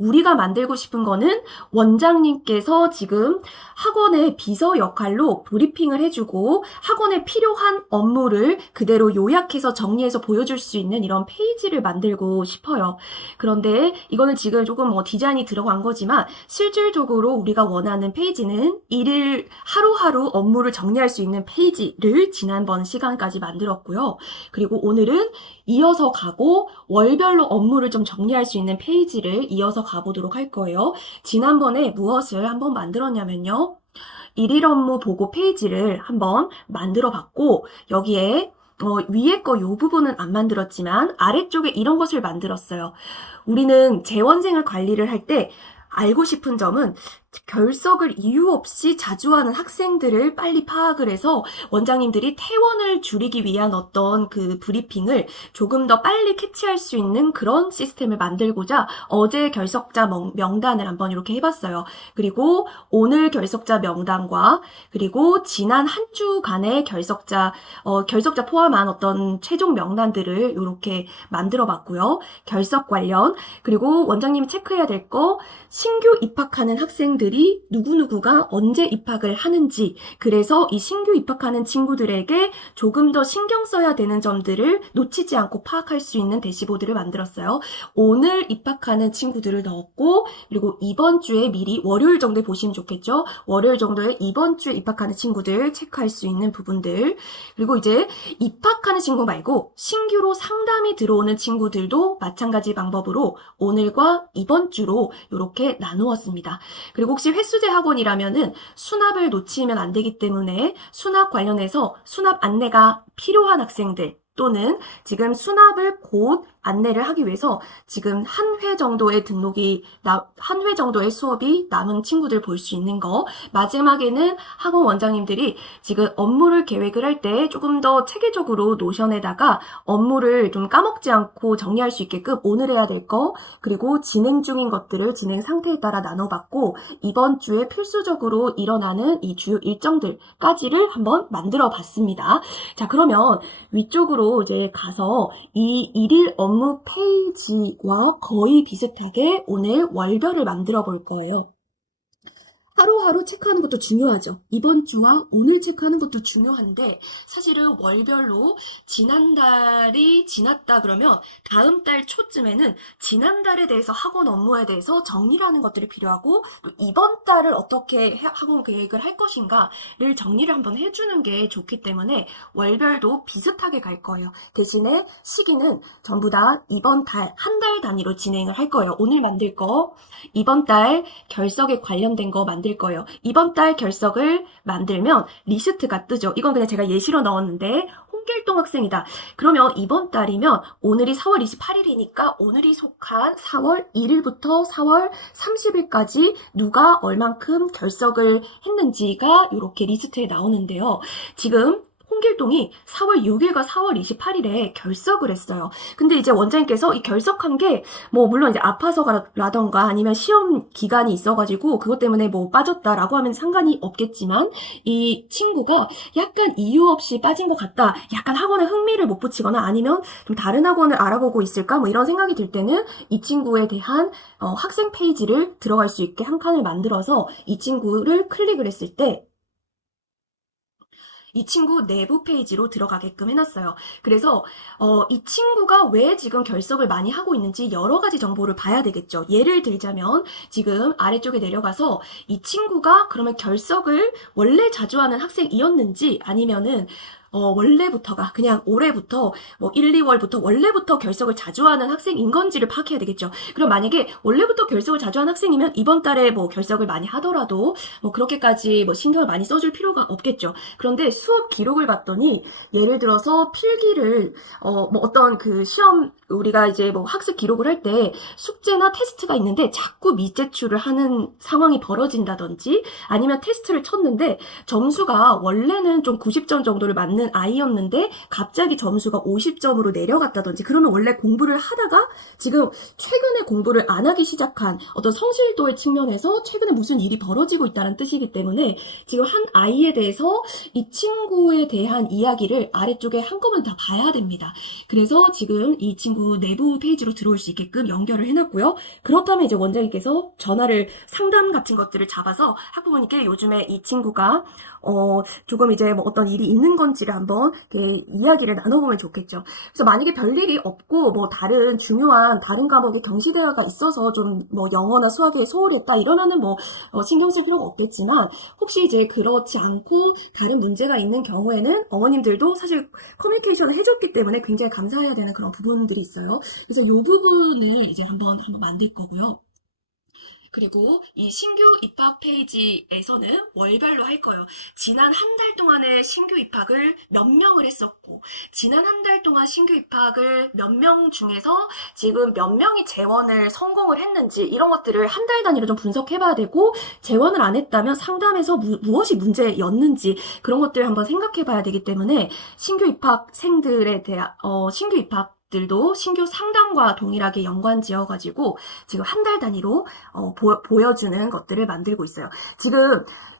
우리가 만들고 싶은 거는 원장님께서 지금 학원의 비서 역할로 브리핑을 해주고 학원에 필요한 업무를 그대로 요약해서 정리해서 보여줄 수 있는 이런 페이지를 만들고 싶어요. 그런데 이거는 지금 조금 디자인이 들어간 거지만 실질적으로 우리가 원하는 페이지는 일일 하루하루 업무를 정리할 수 있는 페이지를 지난번 시간까지 만들었고요. 그리고 오늘은 이어서 가고 월별로 업무를 좀 정리할 수 있는 페이지를 이어서 가보도록 할 거예요. 지난번에 무엇을 한번 만들었냐면요. 일일 업무 보고 페이지를 한번 만들어 봤고 여기에 위에 거 요 부분은 안 만들었지만 아래쪽에 이런 것을 만들었어요. 우리는 재원생을 관리를 할 때 알고 싶은 점은 결석을 이유 없이 자주 하는 학생들을 빨리 파악을 해서 원장님들이 퇴원을 줄이기 위한 어떤 그 브리핑을 조금 더 빨리 캐치할 수 있는 그런 시스템을 만들고자 어제 결석자 명단을 한번 이렇게 해봤어요. 그리고 오늘 결석자 명단과 그리고 지난 한 주간의 결석자 포함한 어떤 최종 명단들을 이렇게 만들어 봤고요. 결석 관련 그리고 원장님이 체크해야 될 거 신규 입학하는 학생들이 누구누구가 언제 입학을 하는지 그래서 이 신규 입학하는 친구들에게 조금 더 신경 써야 되는 점들을 놓치지 않고 파악할 수 있는 대시보드를 만들었어요. 오늘 입학하는 친구들을 넣었고 그리고 이번 주에 미리 월요일 정도에 보시면 좋겠죠. 월요일 정도에 이번 주에 입학하는 친구들 체크할 수 있는 부분들 그리고 이제 입학하는 친구 말고 신규로 상담이 들어오는 친구들도 마찬가지 방법으로 오늘과 이번 주로 이렇게 나누었습니다. 그리고 혹시 횟수제 학원이라면은 수납을 놓치면 안 되기 때문에 수납 관련해서 수납 안내가 필요한 학생들 또는 지금 수납을 곧 안내를 하기 위해서 지금 한 회 정도의 한 회 정도의 수업이 남은 친구들 볼 수 있는 거. 마지막에는 학원 원장님들이 지금 업무를 계획을 할 때 조금 더 체계적으로 노션에다가 업무를 좀 까먹지 않고 정리할 수 있게끔 오늘 해야 될 거, 그리고 진행 중인 것들을 진행 상태에 따라 나눠봤고, 이번 주에 필수적으로 일어나는 이 주요 일정들까지를 한번 만들어 봤습니다. 자, 그러면 위쪽으로 이제 가서 이 일일 업무 페이지와 거의 비슷하게 오늘 월별을 만들어 볼 거예요. 하루하루 체크하는 것도 중요하죠. 이번 주와 오늘 체크하는 것도 중요한데 사실은 월별로 지난달이 지났다 그러면 다음 달 초쯤에는 지난달에 대해서 학원 업무에 대해서 정리를 하는 것들이 필요하고 또 이번 달을 어떻게 학원 계획을 할 것인가를 정리를 한번 해주는 게 좋기 때문에 월별도 비슷하게 갈 거예요. 대신에 시기는 전부 다 이번 달, 한 달 단위로 진행을 할 거예요. 오늘 만들 거, 이번 달 결석에 관련된 거 만들 거예요. 이번 달 결석을 만들면 리스트가 뜨죠. 이건 그냥 제가 예시로 넣었는데 홍길동 학생이다. 그러면 이번 달이면 오늘이 4월 28일이니까 오늘이 속한 4월 1일부터 4월 30일까지 누가 얼만큼 결석을 했는지가 이렇게 리스트에 나오는데요. 지금 홍길동이 4월 6일과 4월 28일에 결석을 했어요. 근데 이제 원장님께서 이 결석한 게 물론 이제 아파서라던가 아니면 시험 기간이 있어가지고 그것 때문에 빠졌다라고 하면 상관이 없겠지만 이 친구가 약간 이유 없이 빠진 것 같다. 약간 학원에 흥미를 못 붙이거나 아니면 좀 다른 학원을 알아보고 있을까? 이런 생각이 들 때는 이 친구에 대한 학생 페이지를 들어갈 수 있게 한 칸을 만들어서 이 친구를 클릭을 했을 때 이 친구 내부 페이지로 들어가게끔 해놨어요. 그래서 이 친구가 왜 지금 결석을 많이 하고 있는지 여러 가지 정보를 봐야 되겠죠. 예를 들자면 지금 아래쪽에 내려가서 이 친구가 그러면 결석을 원래 자주 하는 학생이었는지 아니면은 원래부터가 그냥 올해부터 1, 2월부터 원래부터 결석을 자주 하는 학생인 건지를 파악해야 되겠죠. 그럼 만약에 원래부터 결석을 자주 하는 학생이면 이번 달에 결석을 많이 하더라도 그렇게까지 신경을 많이 써줄 필요가 없겠죠. 그런데 수업 기록을 봤더니 예를 들어서 필기를 어떤 그 시험 우리가 이제 학습 기록을 할 때 숙제나 테스트가 있는데 자꾸 미제출을 하는 상황이 벌어진다든지 아니면 테스트를 쳤는데 점수가 원래는 좀 90점 정도를 맞는 있는 아이였는데 갑자기 점수가 50점으로 내려갔다든지, 그러면 원래 공부를 하다가 지금 최근에 공부를 안 하기 시작한 어떤 성실도의 측면에서 최근에 무슨 일이 벌어지고 있다는 뜻이기 때문에 지금 한 아이에 대해서 이 친구에 대한 이야기를 아래쪽에 한꺼번에 다 봐야 됩니다. 그래서 지금 이 친구 내부 페이지로 들어올 수 있게끔 연결을 해놨고요. 그렇다면 이제 원장님께서 전화를, 상담 같은 것들을 잡아서 학부모님께 요즘에 이 친구가 조금 이제 뭐 어떤 일이 있는 건지를 한번 이야기를 나눠보면 좋겠죠. 그래서 만약에 별일이 없고 뭐 다른 중요한 다른 과목에 경시대화가 있어서 좀 뭐 영어나 수학에 소홀했다 이러면은 뭐 신경 쓸 필요가 없겠지만, 혹시 이제 그렇지 않고 다른 문제가 있는 경우에는 어머님들도 사실 커뮤니케이션을 해줬기 때문에 굉장히 감사해야 되는 그런 부분들이 있어요. 그래서 이 부분을 이제 한번 만들 거고요. 그리고 이 신규 입학 페이지에서는 월별로 할 거예요. 지난 한 달 동안의 신규 입학을 몇 명을 했었고, 지난 한 달 동안 신규 입학을 몇 명 중에서 지금 몇 명이 재원을 성공을 했는지, 이런 것들을 한 달 단위로 좀 분석해봐야 되고, 재원을 안 했다면 상담에서 무엇이 문제였는지 그런 것들을 한번 생각해봐야 되기 때문에, 신규 입학생들에 대한 신규 입학 들도 신규 상담과 동일하게 연관 지어가지고 지금 한 달 단위로 보여주는 것들을 만들고 있어요. 지금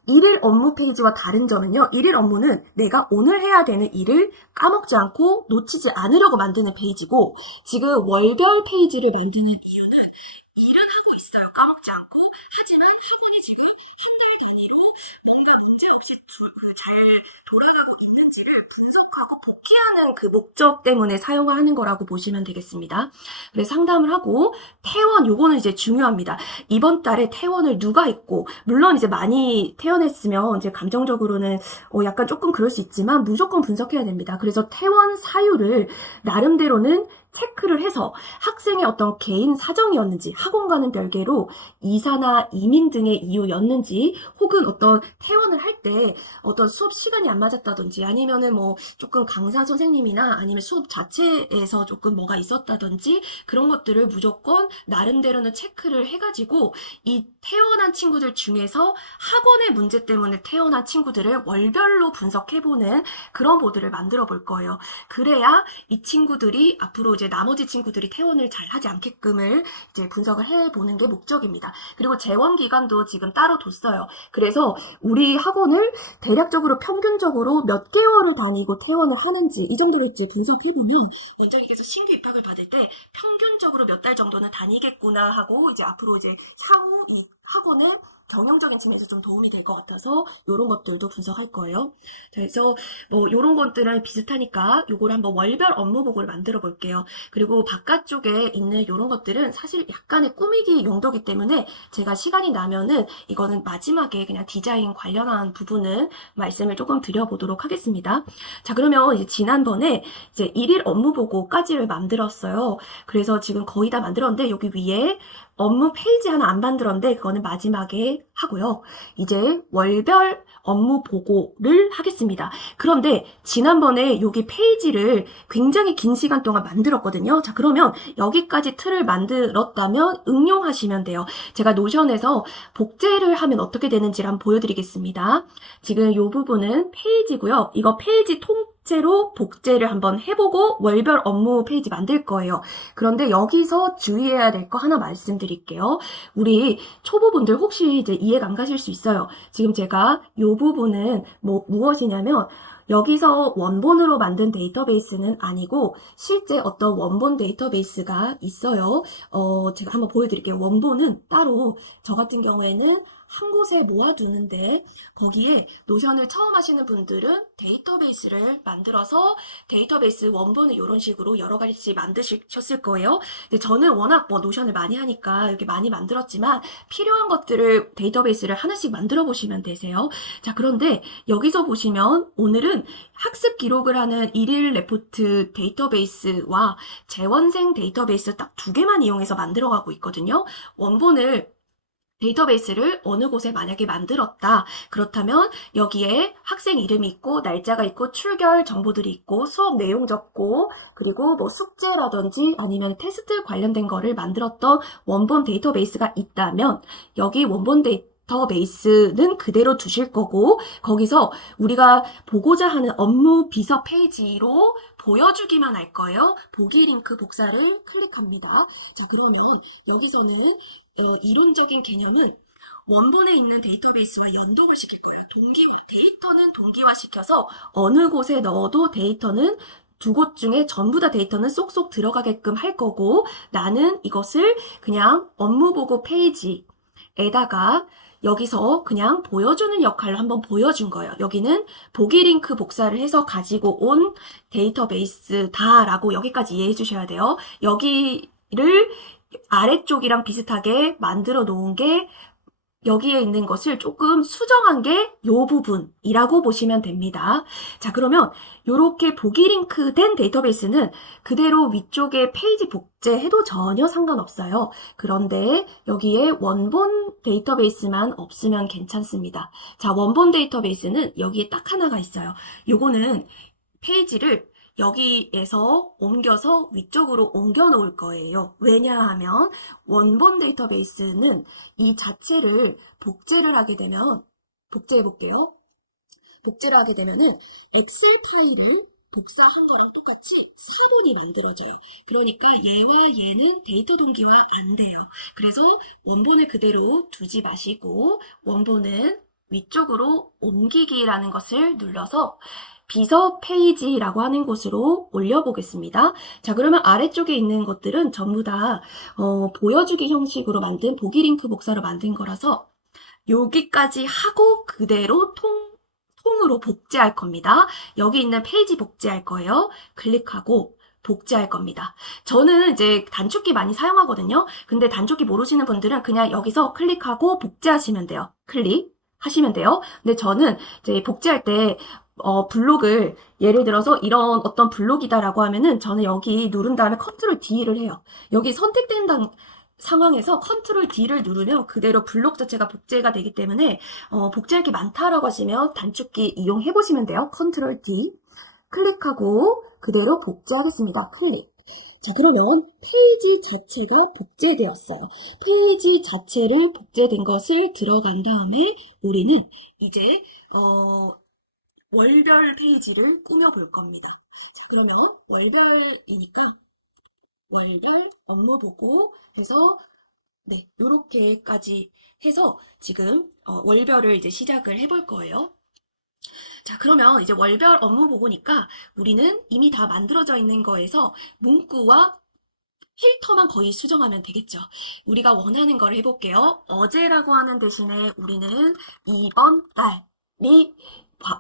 일일 업무 페이지와 다른 점은요, 일일 업무는 내가 오늘 해야 되는 일을 까먹지 않고 놓치지 않으려고 만드는 페이지고, 지금 월별 페이지를 만드는 이유는 일은 하고 있어요. 까먹지 않고. 하지만 할 일이 지금 행일 단위로 뭔가 문제 없이 잘 돌아가고 있는지를 분석하고 복귀하는 그 목적 때문에 사용하는 거라고 보시면 되겠습니다. 그래서 상담을 하고, 퇴원, 요거는 이제 중요합니다. 이번 달에 퇴원을 누가 했고, 물론 이제 많이 퇴원했으면 이제 감정적으로는 약간 조금 그럴 수 있지만 무조건 분석해야 됩니다. 그래서 퇴원 사유를 나름대로는 체크를 해서 학생의 어떤 개인 사정이었는지, 학원과는 별개로 이사나 이민 등의 이유였는지, 혹은 어떤 퇴원을 할 때 어떤 수업 시간이 안 맞았다든지, 아니면은 뭐 조금 강사 선생님이나 아니면 수업 자체에서 조금 뭐가 있었다든지, 그런 것들을 무조건 나름대로는 체크를 해가지고 이 퇴원한 친구들 중에서 학원의 문제 때문에 퇴원한 친구들을 월별로 분석해보는 그런 보드를 만들어 볼 거예요. 그래야 이 친구들이 앞으로 이제 나머지 친구들이 퇴원을 잘 하지 않게끔을 이제 분석을 해보는 게 목적입니다. 그리고 재원 기간도 지금 따로 뒀어요. 그래서 우리 학원을 대략적으로 평균적으로 몇 개월을 다니고 퇴원을 하는지, 이 정도로 이제 분석해보면 원장님께서 신규 입학을 받을 때 평균적으로 몇 달 정도는 다니겠구나 하고, 이제 앞으로 이제 향후 이 학원은 경영적인 측면에서 좀 도움이 될 것 같아서 이런 것들도 분석할 거예요. 그래서 뭐 이런 것들은 비슷하니까 요걸 한번 월별 업무 보고를 만들어 볼게요. 그리고 바깥쪽에 있는 이런 것들은 사실 약간의 꾸미기 용도이기 때문에 제가 시간이 나면은 이거는 마지막에 그냥 디자인 관련한 부분은 말씀을 조금 드려보도록 하겠습니다. 자, 그러면 이제 지난번에 이제 일일 업무 보고까지를 만들었어요. 그래서 지금 거의 다 만들었는데, 여기 위에 업무 페이지 하나 안 만들었는데 그거는 마지막에 하고요. 이제 월별 업무 보고를 하겠습니다. 그런데 지난번에 여기 페이지를 굉장히 긴 시간 동안 만들었거든요. 자, 그러면 여기까지 틀을 만들었다면 응용하시면 돼요. 제가 노션에서 복제를 하면 어떻게 되는지를 한번 보여드리겠습니다. 지금 이 부분은 페이지고요. 이거 페이지 통째로 복제를 한번 해보고 월별 업무 페이지 만들 거예요. 그런데 여기서 주의해야 될 거 하나 말씀드릴게요. 우리 초보분들 혹시 이제 이해가 안 가실 수 있어요. 지금 제가 이 부분은 무엇이냐면, 여기서 원본으로 만든 데이터베이스는 아니고 실제 어떤 원본 데이터베이스가 있어요. 제가 한번 보여드릴게요. 원본은 따로 저 같은 경우에는 한 곳에 모아두는데, 거기에 노션을 처음 하시는 분들은 데이터베이스를 만들어서 데이터베이스 원본을 이런 식으로 여러 가지 만드셨을 거예요. 근데 저는 워낙 노션을 많이 하니까 이렇게 많이 만들었지만 필요한 것들을 데이터베이스를 하나씩 만들어 보시면 되세요. 자, 그런데 여기서 보시면 오늘은 학습 기록을 하는 일일 레포트 데이터베이스와 재원생 데이터베이스 딱 두 개만 이용해서 만들어가고 있거든요. 원본을 데이터베이스를 어느 곳에 만약에 만들었다. 그렇다면 여기에 학생 이름이 있고 날짜가 있고 출결 정보들이 있고 수업 내용 적고, 그리고 뭐 숙제라든지 아니면 테스트 관련된 거를 만들었던 원본 데이터베이스가 있다면, 여기 원본 데이터베이스는 그대로 두실 거고 거기서 우리가 보고자 하는 업무 비서 페이지로 보여주기만 할 거예요. 보기 링크 복사를 클릭합니다. 자, 그러면 여기서는 이론적인 개념은 원본에 있는 데이터베이스와 연동을 시킬 거예요. 데이터는 동기화시켜서 어느 곳에 넣어도 데이터는 두 곳 중에 전부 다 데이터는 쏙쏙 들어가게끔 할 거고 나는 이것을 그냥 업무보고 페이지에다가 여기서 그냥 보여주는 역할로 한번 보여준 거예요. 여기는 보기 링크 복사를 해서 가지고 온 데이터베이스다라고 여기까지 이해해 주셔야 돼요. 여기를 아래쪽이랑 비슷하게 만들어 놓은 게 여기에 있는 것을 조금 수정한 게 요 부분이라고 보시면 됩니다. 자, 그러면 이렇게 보기 링크된 데이터베이스는 그대로 위쪽에 페이지 복제해도 전혀 상관없어요. 그런데 여기에 원본 데이터베이스만 없으면 괜찮습니다. 자, 원본 데이터베이스는 여기에 딱 하나가 있어요. 요거는 페이지를 여기에서 옮겨서 위쪽으로 옮겨 놓을 거예요. 왜냐하면 원본 데이터베이스는 이 자체를 복제를 하게 되면, 복제해 볼게요. 복제를 하게 되면은 엑셀 파일을 복사한 거랑 똑같이 서본이 만들어져요. 그러니까 얘와 얘는 데이터 동기화 안 돼요. 그래서 원본을 그대로 두지 마시고 원본은 위쪽으로 옮기기라는 것을 눌러서 비서 페이지라고 하는 곳으로 올려보겠습니다. 자, 그러면 아래쪽에 있는 것들은 전부 다 보여주기 형식으로 만든 보기 링크 복사로 만든 거라서 여기까지 하고 그대로 통으로 복제할 겁니다. 여기 있는 페이지 복제할 거예요. 클릭하고 복제할 겁니다. 저는 이제 단축키 많이 사용하거든요. 근데 단축키 모르시는 분들은 그냥 여기서 클릭하고 복제하시면 돼요. 클릭하시면 돼요. 근데 저는 이제 복제할 때 블록을 예를 들어서 이런 어떤 블록이다라고 하면은 저는 여기 누른 다음에 컨트롤 D를 해요. 여기 선택된 상황에서 컨트롤 D를 누르면 그대로 블록 자체가 복제가 되기 때문에 복제할 게 많다라고 하시면 단축키 이용해 보시면 돼요. 컨트롤 D 클릭하고 그대로 복제하겠습니다. 클릭. 자, 그러면 페이지 자체가 복제되었어요. 페이지 자체를 복제된 것을 들어간 다음에 우리는 이제 월별 페이지를 꾸며볼 겁니다. 자, 그러면 월별이니까 월별 업무 보고 해서 네, 요렇게까지 해서 지금 월별을 이제 시작을 해볼 거예요. 자, 그러면 이제 월별 업무 보고니까 우리는 이미 다 만들어져 있는 거에서 문구와 필터만 거의 수정하면 되겠죠. 우리가 원하는 걸 해볼게요. 어제라고 하는 대신에 우리는 이번 달이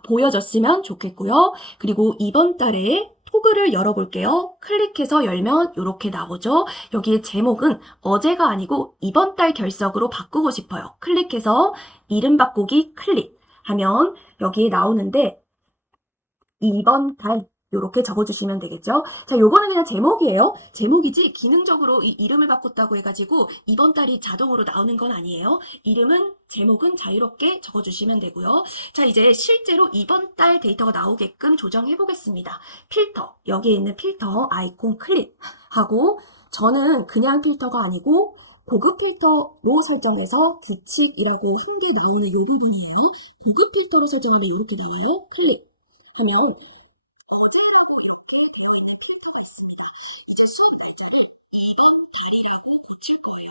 보여졌으면 좋겠고요. 그리고 이번 달에 토글을 열어볼게요. 클릭해서 열면 이렇게 나오죠. 여기에 제목은 어제가 아니고 이번 달 결석으로 바꾸고 싶어요. 클릭해서 이름 바꾸기 클릭하면 여기에 나오는데 이번 달 이렇게 적어주시면 되겠죠. 자, 요거는 그냥 제목이에요. 제목이지 기능적으로 이 이름을 바꿨다고 해가지고 이번 달이 자동으로 나오는 건 아니에요. 이름은 제목은 자유롭게 적어주시면 되고요. 자, 이제 실제로 이번 달 데이터가 나오게끔 조정해 보겠습니다. 필터, 여기에 있는 필터 아이콘 클릭하고 저는 그냥 필터가 아니고 고급 필터로 설정해서 규칙이라고 한 개 나오는 이 부분이에요. 고급 필터로 설정하면 이렇게 나와요. 클릭하면 어제라고 이렇게 되어 있는 필터가 있습니다. 이제 수업 날짜를 이번 달이라고 고칠 거예요.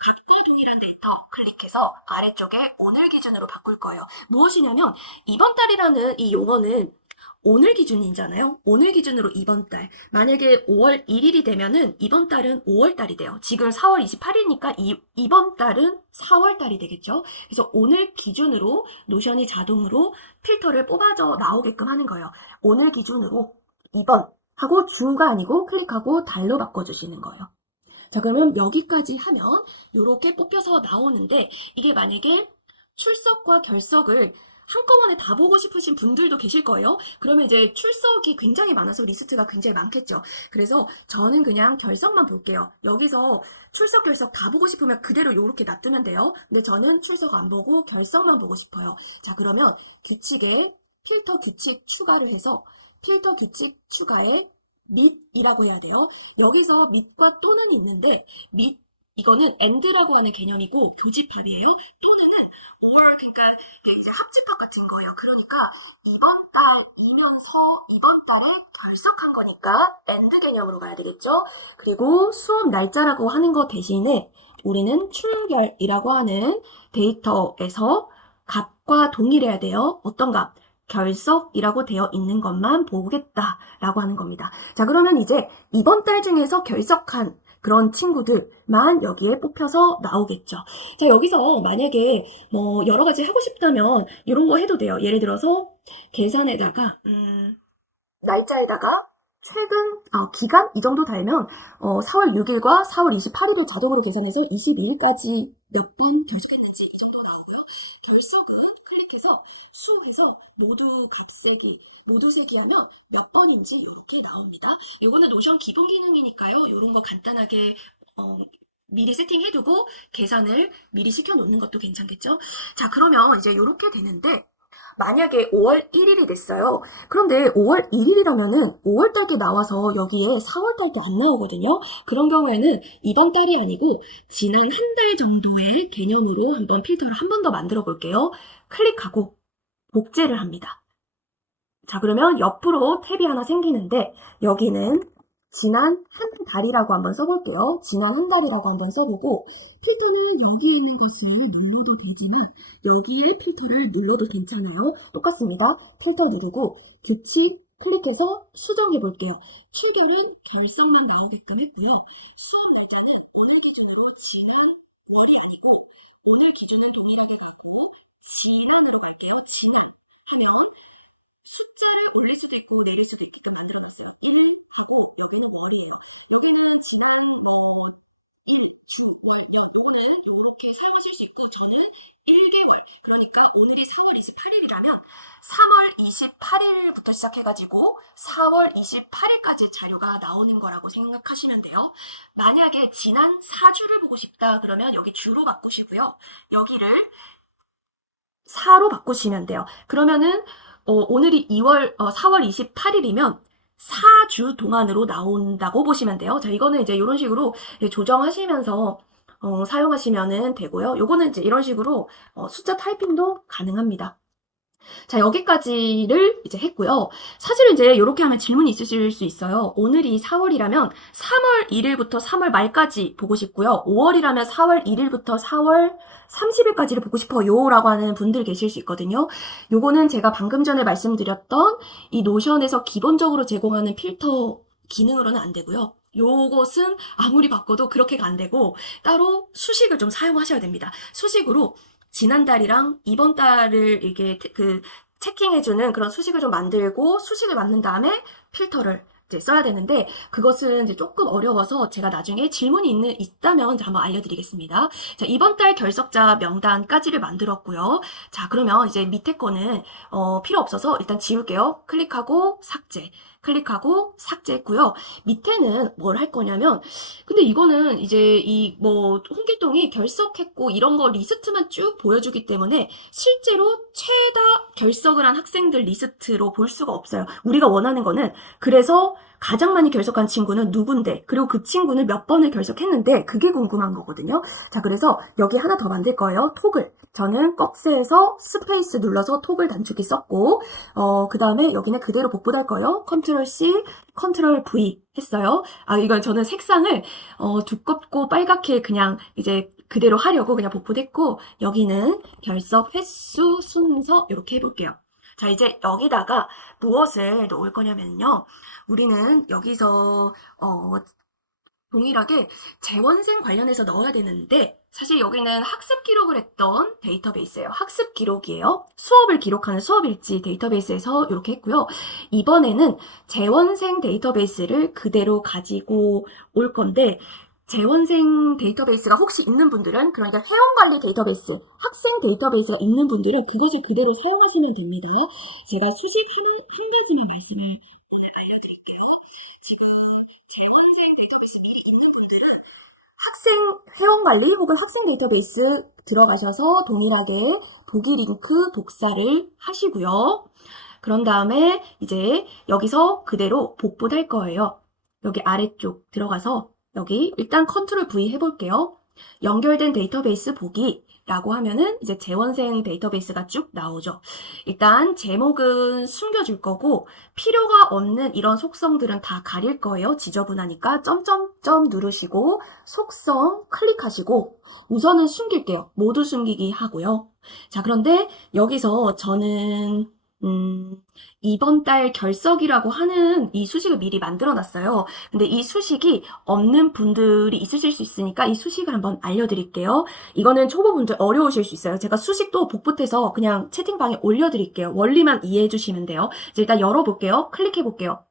같과 동일한 데이터 클릭해서 아래쪽에 오늘 기준으로 바꿀 거예요. 무엇이냐면 이번 달이라는 이 용어는 오늘 기준이잖아요. 오늘 기준으로 이번 달. 만약에 5월 1일이 되면은 이번 달은 5월 달이 돼요. 지금 4월 28일이니까 이번 달은 4월 달이 되겠죠. 그래서 오늘 기준으로 노션이 자동으로 필터를 뽑아져 나오게끔 하는 거예요. 오늘 기준으로 이번 하고 주가 아니고 클릭하고 달로 바꿔주시는 거예요. 자, 그러면 여기까지 하면 이렇게 뽑혀서 나오는데 이게 만약에 출석과 결석을 한꺼번에 다 보고 싶으신 분들도 계실 거예요. 그러면 이제 출석이 굉장히 많아서 리스트가 굉장히 많겠죠. 그래서 저는 그냥 결석만 볼게요. 여기서 출석, 결석 다 보고 싶으면 그대로 이렇게 놔두면 돼요. 근데 저는 출석 안 보고 결석만 보고 싶어요. 자, 그러면 규칙에 필터 규칙 추가를 해서 필터 규칙 추가에 밑이라고 해야 돼요. 여기서 밑과 또는 있는데 밑 이거는 and라고 하는 개념이고 교집합이에요. 또는은 or 그러니까 이제 합집합 같은 거예요. 그러니까 이번 달이면서 이번 달에 결석한 거니까 and 개념으로 가야 되겠죠. 그리고 수업 날짜라고 하는 거 대신에 우리는 출결이라고 하는 데이터에서 값과 동일해야 돼요. 어떤 값? 결석이라고 되어 있는 것만 보겠다라고 하는 겁니다. 자, 그러면 이제 이번 달 중에서 결석한 그런 친구들만 여기에 뽑혀서 나오겠죠. 자, 여기서 만약에 뭐 여러 가지 하고 싶다면 이런 거 해도 돼요. 예를 들어서 계산에다가 날짜에다가 최근 기간 이 정도 달면 4월 6일과 4월 28일을 자동으로 계산해서 22일까지 몇 번 결석했는지 이 정도 나오고요. 결석은 클릭해서 수해서 모두 각세기 모두 세기하면 몇 번인지 이렇게 나옵니다. 이거는 노션 기본 기능이니까요. 이런 거 간단하게 미리 세팅해두고 계산을 미리 시켜놓는 것도 괜찮겠죠? 자, 그러면 이제 이렇게 되는데 만약에 5월 1일이 됐어요. 그런데 5월 1일이라면은 5월 달도 나와서 여기에 4월 달도 안 나오거든요. 그런 경우에는 이번 달이 아니고 지난 한 달 정도의 개념으로 한번 필터를 한 번 더 만들어 볼게요. 클릭하고 복제를 합니다. 자, 그러면 옆으로 탭이 하나 생기는데 여기는 지난 한 달이라고 한번 써볼게요. 지난 한 달이라고 한번 써보고 필터는 여기에 있는 것을 눌러도 되지만 여기에 필터를 눌러도 괜찮아요. 똑같습니다. 필터 누르고 붙임 클릭해서 수정해 볼게요. 출결은 결석만 나오게끔 했고요. 수업 날짜는 오늘 기준으로 지난 월이 아니고 오늘 기준은 동일하게 가고 지난으로 갈게요. 지난 하면 숫자를 올릴 수도 있고 내릴 수도 있게끔 만들어주세요. 1 하고 요거는 월이에요. 여기는 지난 1, 주, 월, 연 요거는 이렇게 사용하실 수 있고 저는 1개월 그러니까 오늘이 4월 28일이라면 3월 28일부터 시작해가지고 4월 28일까지 자료가 나오는 거라고 생각하시면 돼요. 만약에 지난 4주를 보고 싶다 그러면 여기 주로 바꾸시고요. 여기를 4로 바꾸시면 돼요. 그러면은 오늘이 4월 28일이면 4주 동안으로 나온다고 보시면 돼요. 자, 이거는 이제 이런 식으로 조정하시면서 사용하시면 되고요. 요거는 이제 이런 식으로 숫자 타이핑도 가능합니다. 자, 여기까지를 이제 했고요. 사실은 이제 이렇게 하면 질문이 있으실 수 있어요. 오늘이 4월이라면 3월 1일부터 3월 말까지 보고 싶고요. 5월이라면 4월 1일부터 4월 30일까지를 보고 싶어요 라고 하는 분들 계실 수 있거든요. 요거는 제가 방금 전에 말씀드렸던 이 노션에서 기본적으로 제공하는 필터 기능으로는 안 되고요. 요것은 아무리 바꿔도 그렇게가 안 되고 따로 수식을 좀 사용하셔야 됩니다. 수식으로 지난달이랑 이번 달을 이게 체킹해주는 그런 수식을 좀 만들고 수식을 만든 다음에 필터를 이제 써야 되는데 그것은 이제 조금 어려워서 제가 나중에 질문이 있다면 한번 알려드리겠습니다. 자, 이번 달 결석자 명단까지를 만들었고요. 자, 그러면 이제 밑에 거는 필요 없어서 일단 지울게요. 클릭하고 삭제. 클릭하고 삭제했고요. 밑에는 뭘 할 거냐면 근데 이거는 이제 홍길동이 결석했고 이런 거 리스트만 쭉 보여주기 때문에 실제로 최다 결석을 한 학생들 리스트로 볼 수가 없어요. 우리가 원하는 거는 그래서 가장 많이 결석한 친구는 누군데 그리고 그 친구는 몇 번을 결석했는데 그게 궁금한 거거든요. 자, 그래서 여기 하나 더 만들 거예요. 톡을. 저는 꺽쇠에서 스페이스 눌러서 톡을 단축키 썼고 그 다음에 여기는 그대로 복붙할 거예요. 컨트롤 C, 컨트롤 V 했어요. 이건 저는 색상을 두껍고 빨갛게 그냥 이제 그대로 하려고 그냥 복붙했고 여기는 결석 횟수 순서 이렇게 해볼게요. 자, 이제 여기다가 무엇을 넣을 거냐면요. 우리는 여기서 동일하게 재원생 관련해서 넣어야 되는데 사실 여기는 학습 기록을 했던 데이터베이스예요. 학습 기록이에요. 수업을 기록하는 수업일지 데이터베이스에서 이렇게 했고요. 이번에는 재원생 데이터베이스를 그대로 가지고 올 건데 재원생 데이터베이스가 혹시 있는 분들은 그러니까 회원관리 데이터베이스, 학생 데이터베이스가 있는 분들은 그것을 그대로 사용하시면 됩니다. 제가 수식 한 가지만 말씀을 알려드릴게요. 지금 재원생 데이터베이스 있는 분들은 학생 회원관리 혹은 학생 데이터베이스 들어가셔서 동일하게 보기 링크 복사를 하시고요. 그런 다음에 이제 여기서 그대로 복붙할 거예요. 여기 아래쪽 들어가서 여기 일단 컨트롤 V 해볼게요. 연결된 데이터베이스 보기라고 하면은 이제 재원생 데이터베이스가 쭉 나오죠. 일단 제목은 숨겨줄 거고 필요가 없는 이런 속성들은 다 가릴 거예요. 지저분하니까 점점점 누르시고 속성 클릭하시고 우선은 숨길게요. 모두 숨기기 하고요. 자, 그런데 여기서 저는 이번 달 결석이라고 하는 이 수식을 미리 만들어 놨어요. 근데 이 수식이 없는 분들이 있으실 수 있으니까 이 수식을 한번 알려드릴게요. 이거는 초보분들 어려우실 수 있어요. 제가 수식도 복붙해서 그냥 채팅방에 올려드릴게요. 원리만 이해해 주시면 돼요. 이제 일단 열어볼게요. 클릭해 볼게요.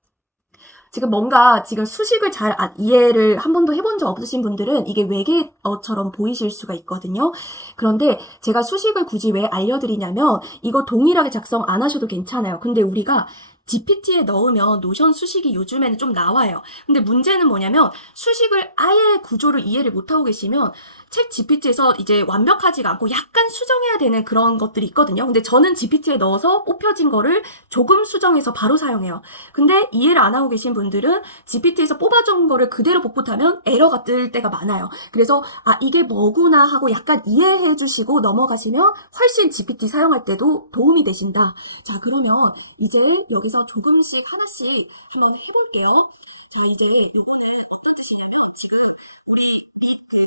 지금 뭔가 지금 수식을 잘 이해를 한 번도 해본 적 없으신 분들은 이게 외계어처럼 보이실 수가 있거든요. 그런데 제가 수식을 굳이 왜 알려드리냐면 이거 동일하게 작성 안 하셔도 괜찮아요. 근데 우리가 GPT에 넣으면 노션 수식이 요즘에는 좀 나와요. 근데 문제는 뭐냐면 수식을 아예 구조를 이해를 못하고 계시면 챗 GPT에서 이제 완벽하지가 않고 약간 수정해야 되는 그런 것들이 있거든요. 근데 저는 GPT에 넣어서 뽑혀진 거를 조금 수정해서 바로 사용해요. 근데 이해를 안 하고 계신 분들은 GPT에서 뽑아준 거를 그대로 복붙하면 에러가 뜰 때가 많아요. 그래서 이게 뭐구나 하고 약간 이해해 주시고 넘어가시면 훨씬 GPT 사용할 때도 도움이 되신다. 자, 그러면 이제 여기서 조금씩 하나씩 한번 해볼게요. 자, 이제 이거는 어떤 뜻이냐면 지금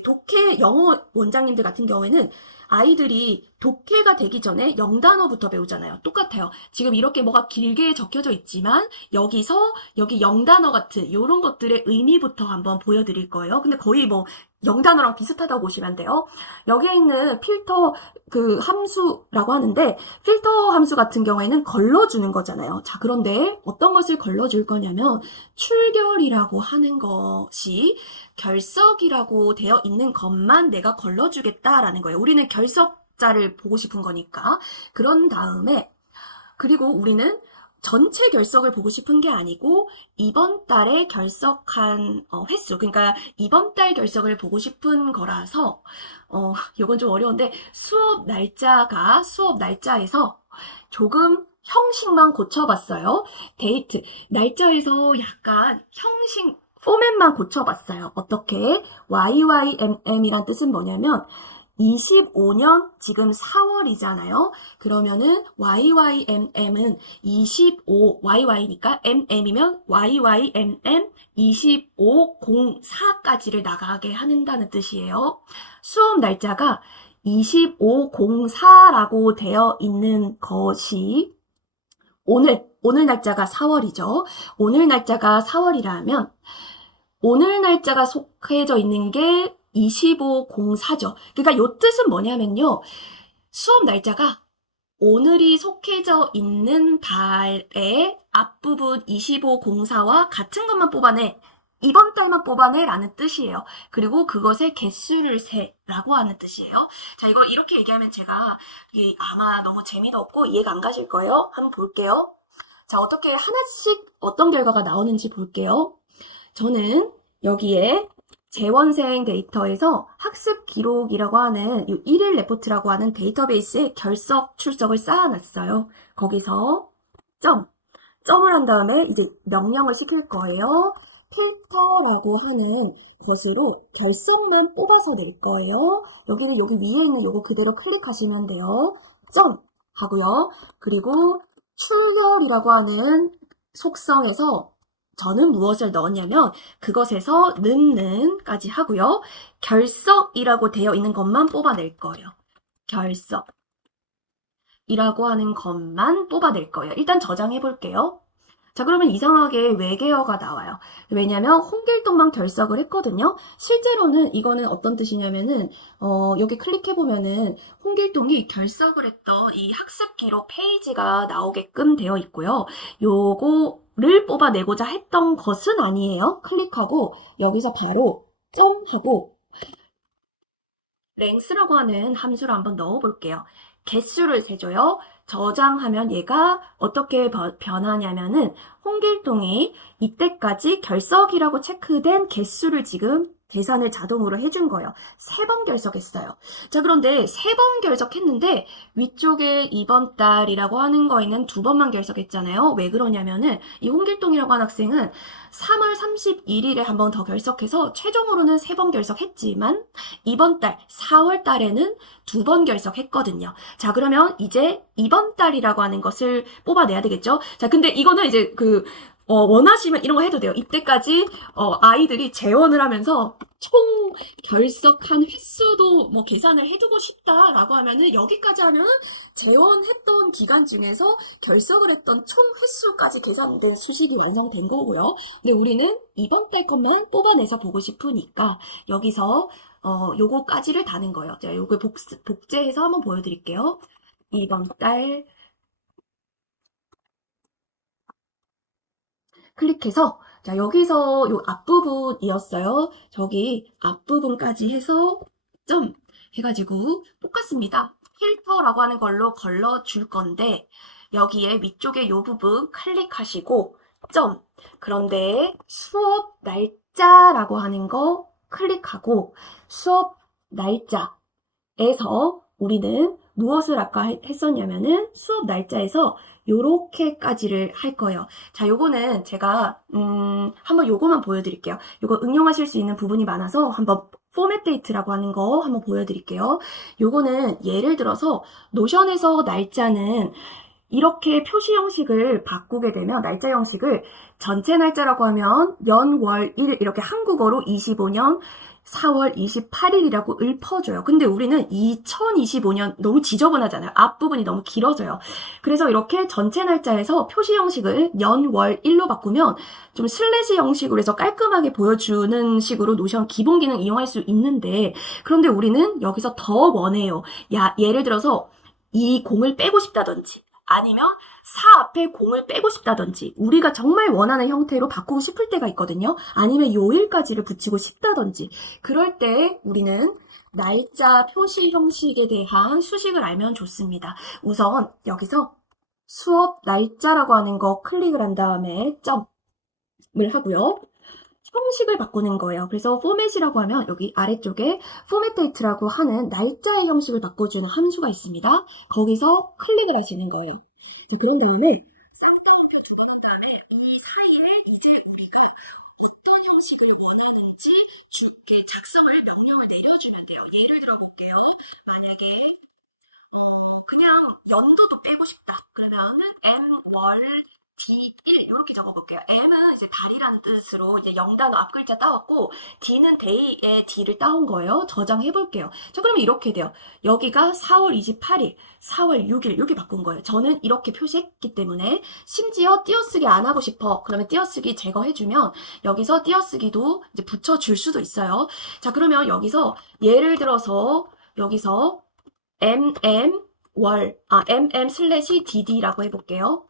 독해 영어 원장님들 같은 경우에는 아이들이 독해가 되기 전에 영단어부터 배우잖아요. 똑같아요. 지금 이렇게 뭐가 길게 적혀져 있지만 여기서 여기 영단어 같은 이런 것들의 의미부터 한번 보여드릴 거예요. 근데 거의 뭐 영단어랑 비슷하다고 보시면 돼요. 여기에 있는 필터 그 함수라고 하는데 필터 함수 같은 경우에는 걸러주는 거잖아요. 자, 그런데 어떤 것을 걸러줄 거냐면 출결이라고 하는 것이 결석이라고 되어 있는 것만 내가 걸러주겠다라는 거예요. 우리는 결석자를 보고 싶은 거니까. 그런 다음에 그리고 우리는 전체 결석을 보고 싶은 게 아니고 이번 달에 결석한 횟수, 그러니까 이번 달 결석을 보고 싶은 거라서 이건 좀 어려운데 수업 날짜에서 조금 형식만 고쳐봤어요. 데이트, 날짜에서 약간 형식, 포맷만 고쳐봤어요. 어떻게? YYMM이란 뜻은 뭐냐면 25년 지금 4월이잖아요. 그러면은 YYMM은 25 YY니까 MM이면 YYMM 2504까지를 나가게 한다는 뜻이에요. 수업 날짜가 2504라고 되어 있는 것이 오늘 날짜가 4월이죠. 오늘 날짜가 4월이라면 오늘 날짜가 속해져 있는 게 2504죠. 그러니까 요 뜻은 뭐냐면요. 수업 날짜가 오늘이 속해져 있는 달의 앞부분 2504와 같은 것만 뽑아내. 이번 달만 뽑아내 라는 뜻이에요. 그리고 그것의 개수를 세라고 하는 뜻이에요. 자, 이거 이렇게 얘기하면 제가 아마 너무 재미도 없고 이해가 안 가실 거예요. 한번 볼게요. 자, 어떻게 하나씩 어떤 결과가 나오는지 볼게요. 저는 여기에 재원생 데이터에서 학습 기록이라고 하는 이 1일 레포트라고 하는 데이터베이스에 결석, 출석을 쌓아놨어요. 거기서 점을 한 다음에 이제 명령을 시킬 거예요. 필터라고 하는 것으로 결석만 뽑아서 낼 거예요. 여기는 여기 위에 있는 요거 그대로 클릭하시면 돼요. 점 하고요. 그리고 출결이라고 하는 속성에서 저는 무엇을 넣었냐면 그것에서 는까지 하고요. 결석이라고 되어 있는 것만 뽑아낼 거예요. 결석이라고 하는 것만 뽑아낼 거예요. 일단 저장해 볼게요. 자, 그러면 이상하게 외계어가 나와요. 왜냐면 홍길동만 결석을 했거든요. 실제로는 이거는 어떤 뜻이냐면은 여기 클릭해보면은 홍길동이 결석을 했던 이 학습 기록 페이지가 나오게끔 되어 있고요. 요거를 뽑아내고자 했던 것은 아니에요. 클릭하고 여기서 바로 점하고 랭스라고 하는 함수를 한번 넣어볼게요. 개수를 세줘요. 저장하면 얘가 어떻게 변하냐면은 홍길동이 이때까지 결석이라고 체크된 개수를 지금 계산을 자동으로 해준 거예요. 3번 결석했어요. 자, 그런데 3번 결석했는데 위쪽에 이번 달이라고 하는 거에는 2번만 결석했잖아요. 왜 그러냐면은 이 홍길동이라고 하는 학생은 3월 31일에 한 번 더 결석해서 최종으로는 3번 결석했지만 이번 달 4월 달에는 2번 결석했거든요. 자, 그러면 이제 이번 달이라고 하는 것을 뽑아내야 되겠죠? 자, 근데 이거는 이제 원하시면 이런 거 해도 돼요. 이때까지 아이들이 재원을 하면서 총 결석한 횟수도 뭐 계산을 해두고 싶다라고 하면은 여기까지 하면 재원했던 기간 중에서 결석을 했던 총 횟수까지 계산된 수식이 완성된 거고요. 근데 우리는 이번 달 것만 뽑아내서 보고 싶으니까 여기서 요거까지를 다는 거예요. 제가 요거 복제해서 한번 보여드릴게요. 이번 달 클릭해서 자, 여기서 요 앞부분이었어요. 저기 앞부분까지 해서 점 해가지고 똑같습니다. 필터라고 하는 걸로 걸러줄 건데 여기에 위쪽에 요 부분 클릭하시고 점 그런데 수업 날짜라고 하는 거 클릭하고 수업 날짜에서 우리는 무엇을 아까 했었냐면은 수업 날짜에서 요렇게까지를 할 거예요. 자, 요거는 제가 한번 요거만 보여드릴게요. 요거 응용하실 수 있는 부분이 많아서 한번 포맷 데이트라고 하는 거 한번 보여드릴게요. 요거는 예를 들어서 노션에서 날짜는 이렇게 표시 형식을 바꾸게 되면 날짜 형식을 전체 날짜라고 하면 연, 월, 일 이렇게 한국어로 25년 4월 28일이라고 읊어줘요. 근데 우리는 2025년 너무 지저분하잖아요. 앞부분이 너무 길어져요. 그래서 이렇게 전체 날짜에서 표시 형식을 연, 월, 일로 바꾸면 좀 슬래시 형식으로 해서 깔끔하게 보여주는 식으로 노션 기본 기능 이용할 수 있는데 그런데 우리는 여기서 더 원해요. 예를 들어서 이 공을 빼고 싶다든지 아니면 4 앞에 공을 빼고 싶다든지 우리가 정말 원하는 형태로 바꾸고 싶을 때가 있거든요. 아니면 요일까지를 붙이고 싶다든지 그럴 때 우리는 날짜 표시 형식에 대한 수식을 알면 좋습니다. 우선 여기서 수업 날짜라고 하는 거 클릭을 한 다음에 점을 하고요. 형식을 바꾸는 거예요. 그래서 포맷이라고 하면 여기 아래쪽에 포맷 데이트라고 하는 날짜의 형식을 바꿔주는 함수가 있습니다. 거기서 클릭을 하시는 거예요. 그런 다음에 쌍따옴표 2번 한 다음에 이 사이에 이제 우리가 어떤 형식을 원하는지 작성을 명령을 내려주면 돼요. 예를 들어 볼게요. 만약에 그냥 연도도 빼고 싶다. 그러면은 M, 월, D1 이렇게 적어볼게요. M은 이제 달이라는 뜻으로 이제 영단어 앞글자 따왔고 D는 데이의 D를 따온 거예요. 저장해볼게요. 자, 그러면 이렇게 돼요. 여기가 4월 28일, 4월 6일 이렇게 바꾼 거예요. 저는 이렇게 표시했기 때문에 심지어 띄어쓰기 안 하고 싶어. 그러면 띄어쓰기 제거해주면 여기서 띄어쓰기도 이제 붙여줄 수도 있어요. 자, 그러면 여기서 예를 들어서 여기서 MM/DD라고 해볼게요.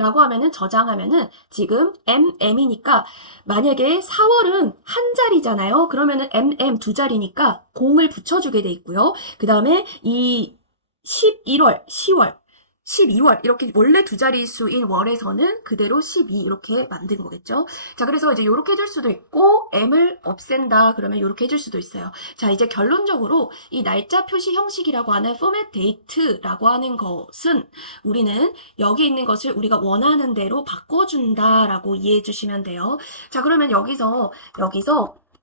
라고 하면은 저장하면은 지금 MM이니까 만약에 4월은 한 자리잖아요. 그러면은 MM 2자리니까 0을 붙여주게 돼 있고요. 그 다음에 이 11월, 10월, 12월 이렇게 원래 2자릿수인 월에서는 그대로 12 이렇게 만든 거겠죠. 자, 그래서 이제 이렇게 해줄 수도 있고 M을 없앤다 그러면 이렇게 해줄 수도 있어요. 자, 이제 결론적으로 이 날짜 표시 형식이라고 하는 포맷 데이트라고 하는 것은 우리는 여기 있는 것을 우리가 원하는 대로 바꿔준다라고 이해해 주시면 돼요. 자, 그러면 여기서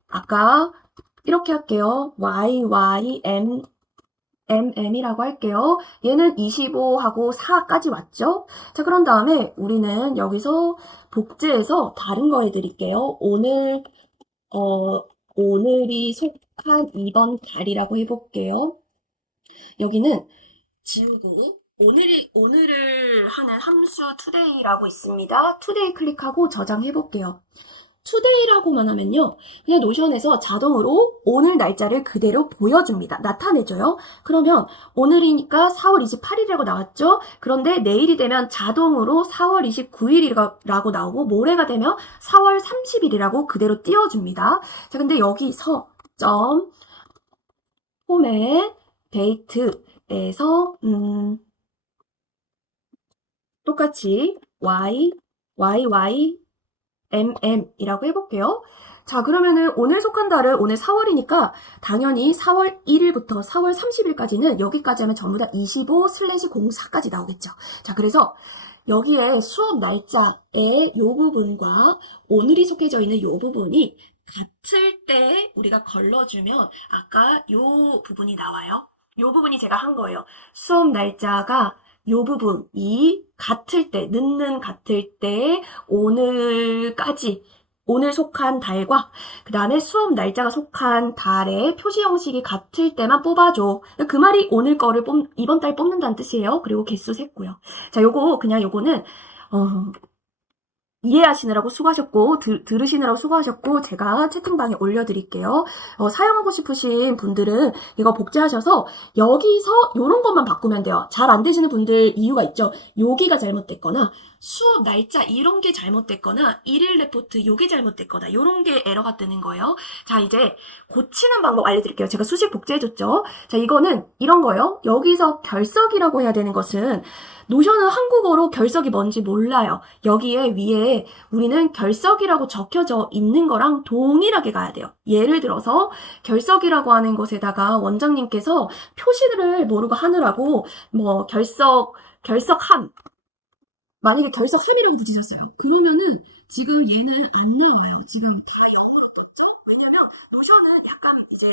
아까 이렇게 할게요. MM이라고 할게요. 얘는 25하고 4까지 왔죠? 자, 그런 다음에 우리는 여기서 복제해서 다른 거 해드릴게요. 오늘이 속한 이번 달이라고 해볼게요. 여기는 지우고 오늘을 하는 함수 today라고 있습니다. today 클릭하고 저장해볼게요. today라고만 하면요. 그냥 노션에서 자동으로 오늘 날짜를 그대로 보여줍니다. 나타내줘요. 그러면 오늘이니까 4월 28일이라고 나왔죠? 그런데 내일이 되면 자동으로 4월 29일이라고 나오고 모레가 되면 4월 30일이라고 그대로 띄워줍니다. 자, 근데 여기서 포맷 데이트에서 똑같이 y, mm이라고 해볼게요. 자, 그러면은 오늘 속한 달은 오늘 4월이니까 당연히 4월 1일부터 4월 30일까지는 여기까지 하면 전부 다 25/04까지 나오겠죠. 자, 그래서 여기에 수업 날짜의 요 부분과 오늘이 속해져 있는 요 부분이 같을 때 우리가 걸러주면 아까 요 부분이 나와요. 요 부분이 제가 한 거예요. 수업 날짜가 요 부분이 같을 때, 늦는 같을 때 오늘까지 오늘 속한 달과 그 다음에 수업 날짜가 속한 달의 표시 형식이 같을 때만 뽑아줘. 그 말이 오늘 거를 이번 달 뽑는다는 뜻이에요. 그리고 개수 셌고요. 자, 요거는 이해하시느라고 수고하셨고 들으시느라고 수고하셨고 제가 채팅방에 올려드릴게요. 사용하고 싶으신 분들은 이거 복제하셔서 여기서 이런 것만 바꾸면 돼요. 잘 안 되시는 분들 이유가 있죠. 여기가 잘못됐거나 수업 날짜 이런 게 잘못됐거나 일일 레포트 요게 잘못됐거나 이런 게 에러가 뜨는 거예요. 자, 이제 고치는 방법 알려드릴게요. 제가 수식 복제해줬죠. 자, 이거는 이런 거예요. 여기서 결석이라고 해야 되는 것은 노션은 한국어로 결석이 뭔지 몰라요. 여기에 위에 우리는 결석이라고 적혀져 있는 거랑 동일하게 가야 돼요. 예를 들어서 결석이라고 하는 것에다가 원장님께서 표시를 모르고 하느라고 뭐 결석함 만약에 결석함이라고 붙이셨어요. 그러면은 지금 얘는 안 나와요. 지금 다 0으로 떴죠? 왜냐면 노션은 약간 이제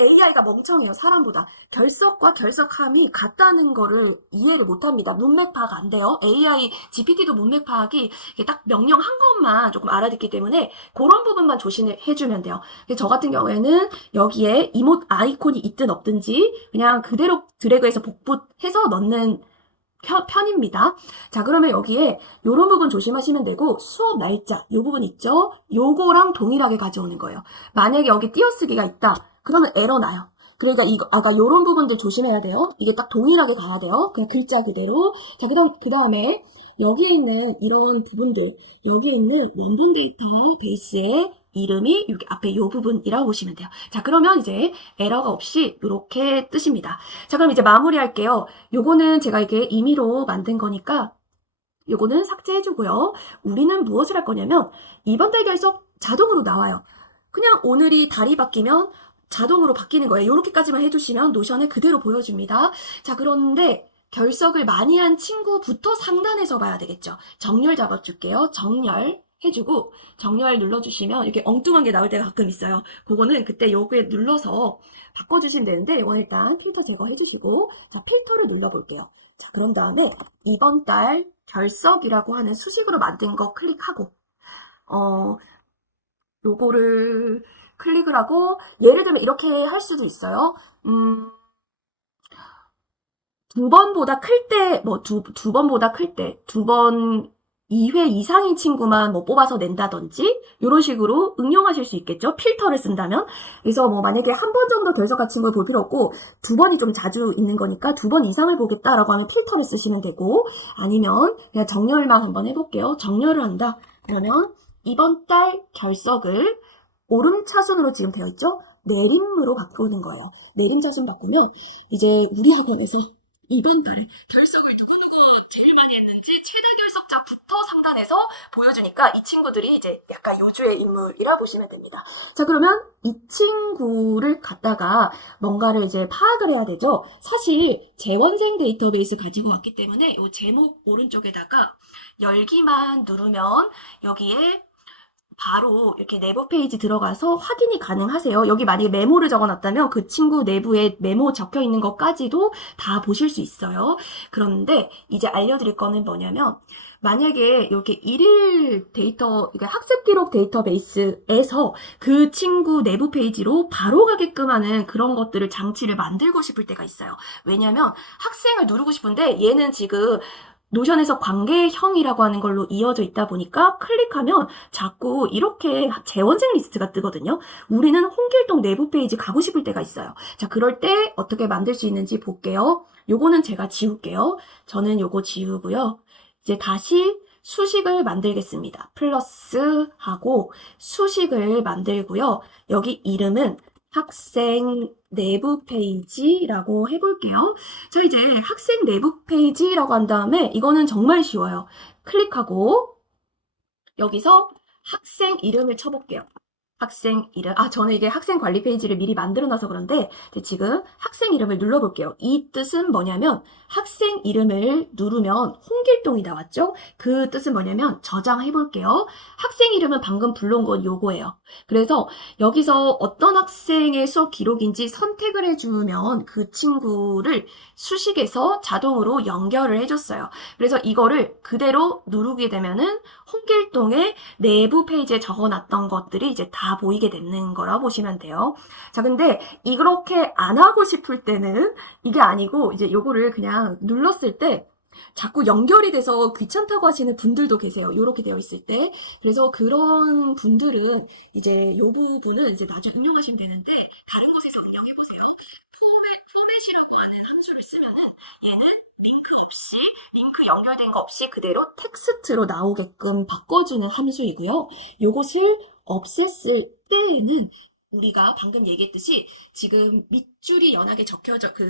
AI가 멍청해요, 사람보다. 결석과 결석함이 같다는 거를 이해를 못합니다. 문맥 파악 안 돼요. AI, GPT도 문맥 파악이 딱 명령 한 것만 조금 알아듣기 때문에 그런 부분만 조심해주면 돼요. 저 같은 경우에는 여기에 이모트 아이콘이 있든 없든지 그냥 그대로 드래그해서 복붙해서 넣는 편입니다. 자, 그러면 여기에 요런 부분 조심하시면 되고 수업 날짜, 요 부분 있죠? 요거랑 동일하게 가져오는 거예요. 만약에 여기 띄어쓰기가 있다. 그러면 에러 나요. 그러니까 이거 아까 요런 부분들 조심해야 돼요. 이게 딱 동일하게 가야 돼요. 그냥 글자 그대로. 자, 그 다음에 여기에 있는 이런 부분들, 여기에 있는 원본 데이터베이스의 이름이 여기 앞에 요 부분이라고 보시면 돼요. 자, 그러면 이제 에러가 없이 이렇게 뜨십니다. 자, 그럼 이제 마무리할게요. 요거는 제가 이게 임의로 만든 거니까 요거는 삭제해주고요. 우리는 무엇을 할 거냐면 이번 달 결석 자동으로 나와요. 그냥 오늘이 달이 바뀌면 자동으로 바뀌는 거예요. 이렇게까지만 해주시면 노션을 그대로 보여줍니다. 자, 그런데 결석을 많이 한 친구부터 상단에서 봐야 되겠죠. 정렬 잡아줄게요. 정렬 해주고 정렬 눌러주시면 이렇게 엉뚱한 게 나올 때가 가끔 있어요. 그거는 그때 여기에 눌러서 바꿔주시면 되는데 이건 일단 필터 제거해주시고 자, 필터를 눌러볼게요. 자, 그런 다음에 이번 달 결석이라고 하는 수식으로 만든 거 클릭하고 요거를 클릭을 하고 예를 들면 이렇게 할 수도 있어요. 두 번보다 클 때, 두 번보다 클 때, 2번 2회 이상인 친구만 뭐 뽑아서 낸다든지, 이런 식으로 응용하실 수 있겠죠? 필터를 쓴다면. 그래서 뭐 만약에 한 번 정도 결석한 친구를 볼 필요 없고, 2번이 좀 자주 있는 거니까 2번 이상을 보겠다라고 하면 필터를 쓰시면 되고, 아니면 그냥 정렬만 한번 해볼게요. 정렬을 한다. 그러면 이번 달 결석을 오름차순으로 지금 되어 있죠? 내림으로 바꾸는 거예요. 내림차순 바꾸면 이제 우리 학원에서 이번 달에 결석을 누구누구 제일 많이 했는지 최다 결석자부터 상단에서 보여주니까 이 친구들이 이제 약간 요주의 인물이라 보시면 됩니다. 자, 그러면 이 친구를 갖다가 뭔가를 이제 파악을 해야 되죠. 사실 재원생 데이터베이스 가지고 왔기 때문에 이 제목 오른쪽에다가 열기만 누르면 여기에 바로 이렇게 내부 페이지 들어가서 확인이 가능하세요. 여기 만약에 메모를 적어놨다면 그 친구 내부에 메모 적혀 있는 것까지도 다 보실 수 있어요. 그런데 이제 알려드릴 거는 뭐냐면 만약에 이렇게 일일 데이터, 그러니까 학습 기록 데이터베이스에서 그 친구 내부 페이지로 바로 가게끔 하는 그런 것들을 장치를 만들고 싶을 때가 있어요. 왜냐면 학생을 누르고 싶은데 얘는 지금 노션에서 관계형이라고 하는 걸로 이어져 있다 보니까 클릭하면 자꾸 이렇게 재원생 리스트가 뜨거든요. 우리는 홍길동 내부 페이지 가고 싶을 때가 있어요. 자, 그럴 때 어떻게 만들 수 있는지 볼게요. 요거는 제가 지울게요. 저는 요거 지우고요. 이제 다시 수식을 만들겠습니다. 플러스 하고 수식을 만들고요. 여기 이름은 학생 내부 페이지라고 해볼게요. 자, 이제 학생 내부 페이지라고 한 다음에 이거는 정말 쉬워요. 클릭하고 여기서 학생 이름을 쳐볼게요. 학생 이름, 저는 이게 학생 관리 페이지를 미리 만들어 놔서 그런데 지금 학생 이름을 눌러볼게요. 이 뜻은 뭐냐면 학생 이름을 누르면 홍길동이 나왔죠? 그 뜻은 뭐냐면 저장해 볼게요. 학생 이름은 방금 불러온 건 요거예요. 그래서 여기서 어떤 학생의 수업 기록인지 선택을 해주면 그 친구를 수식에서 자동으로 연결을 해줬어요. 그래서 이거를 그대로 누르게 되면은 홍길동의 내부 페이지에 적어놨던 것들이 이제 다 보이게 되는 거라고 보시면 돼요. 자, 근데 이렇게 안 하고 싶을 때는 이게 아니고 이제 요거를 그냥 눌렀을 때 자꾸 연결이 돼서 귀찮다고 하시는 분들도 계세요. 이렇게 되어 있을 때. 그래서 그런 분들은 이제 요 부분은 이제 나중에 응용하시면 되는데 다른 곳에서 응용해 보세요. 포맷이라고 하는 함수를 쓰면은 얘는 링크 연결된 거 없이 그대로 텍스트로 나오게끔 바꿔주는 함수이고요. 요것을 없앴을 때에는 우리가 방금 얘기했듯이 지금 밑줄이 연하게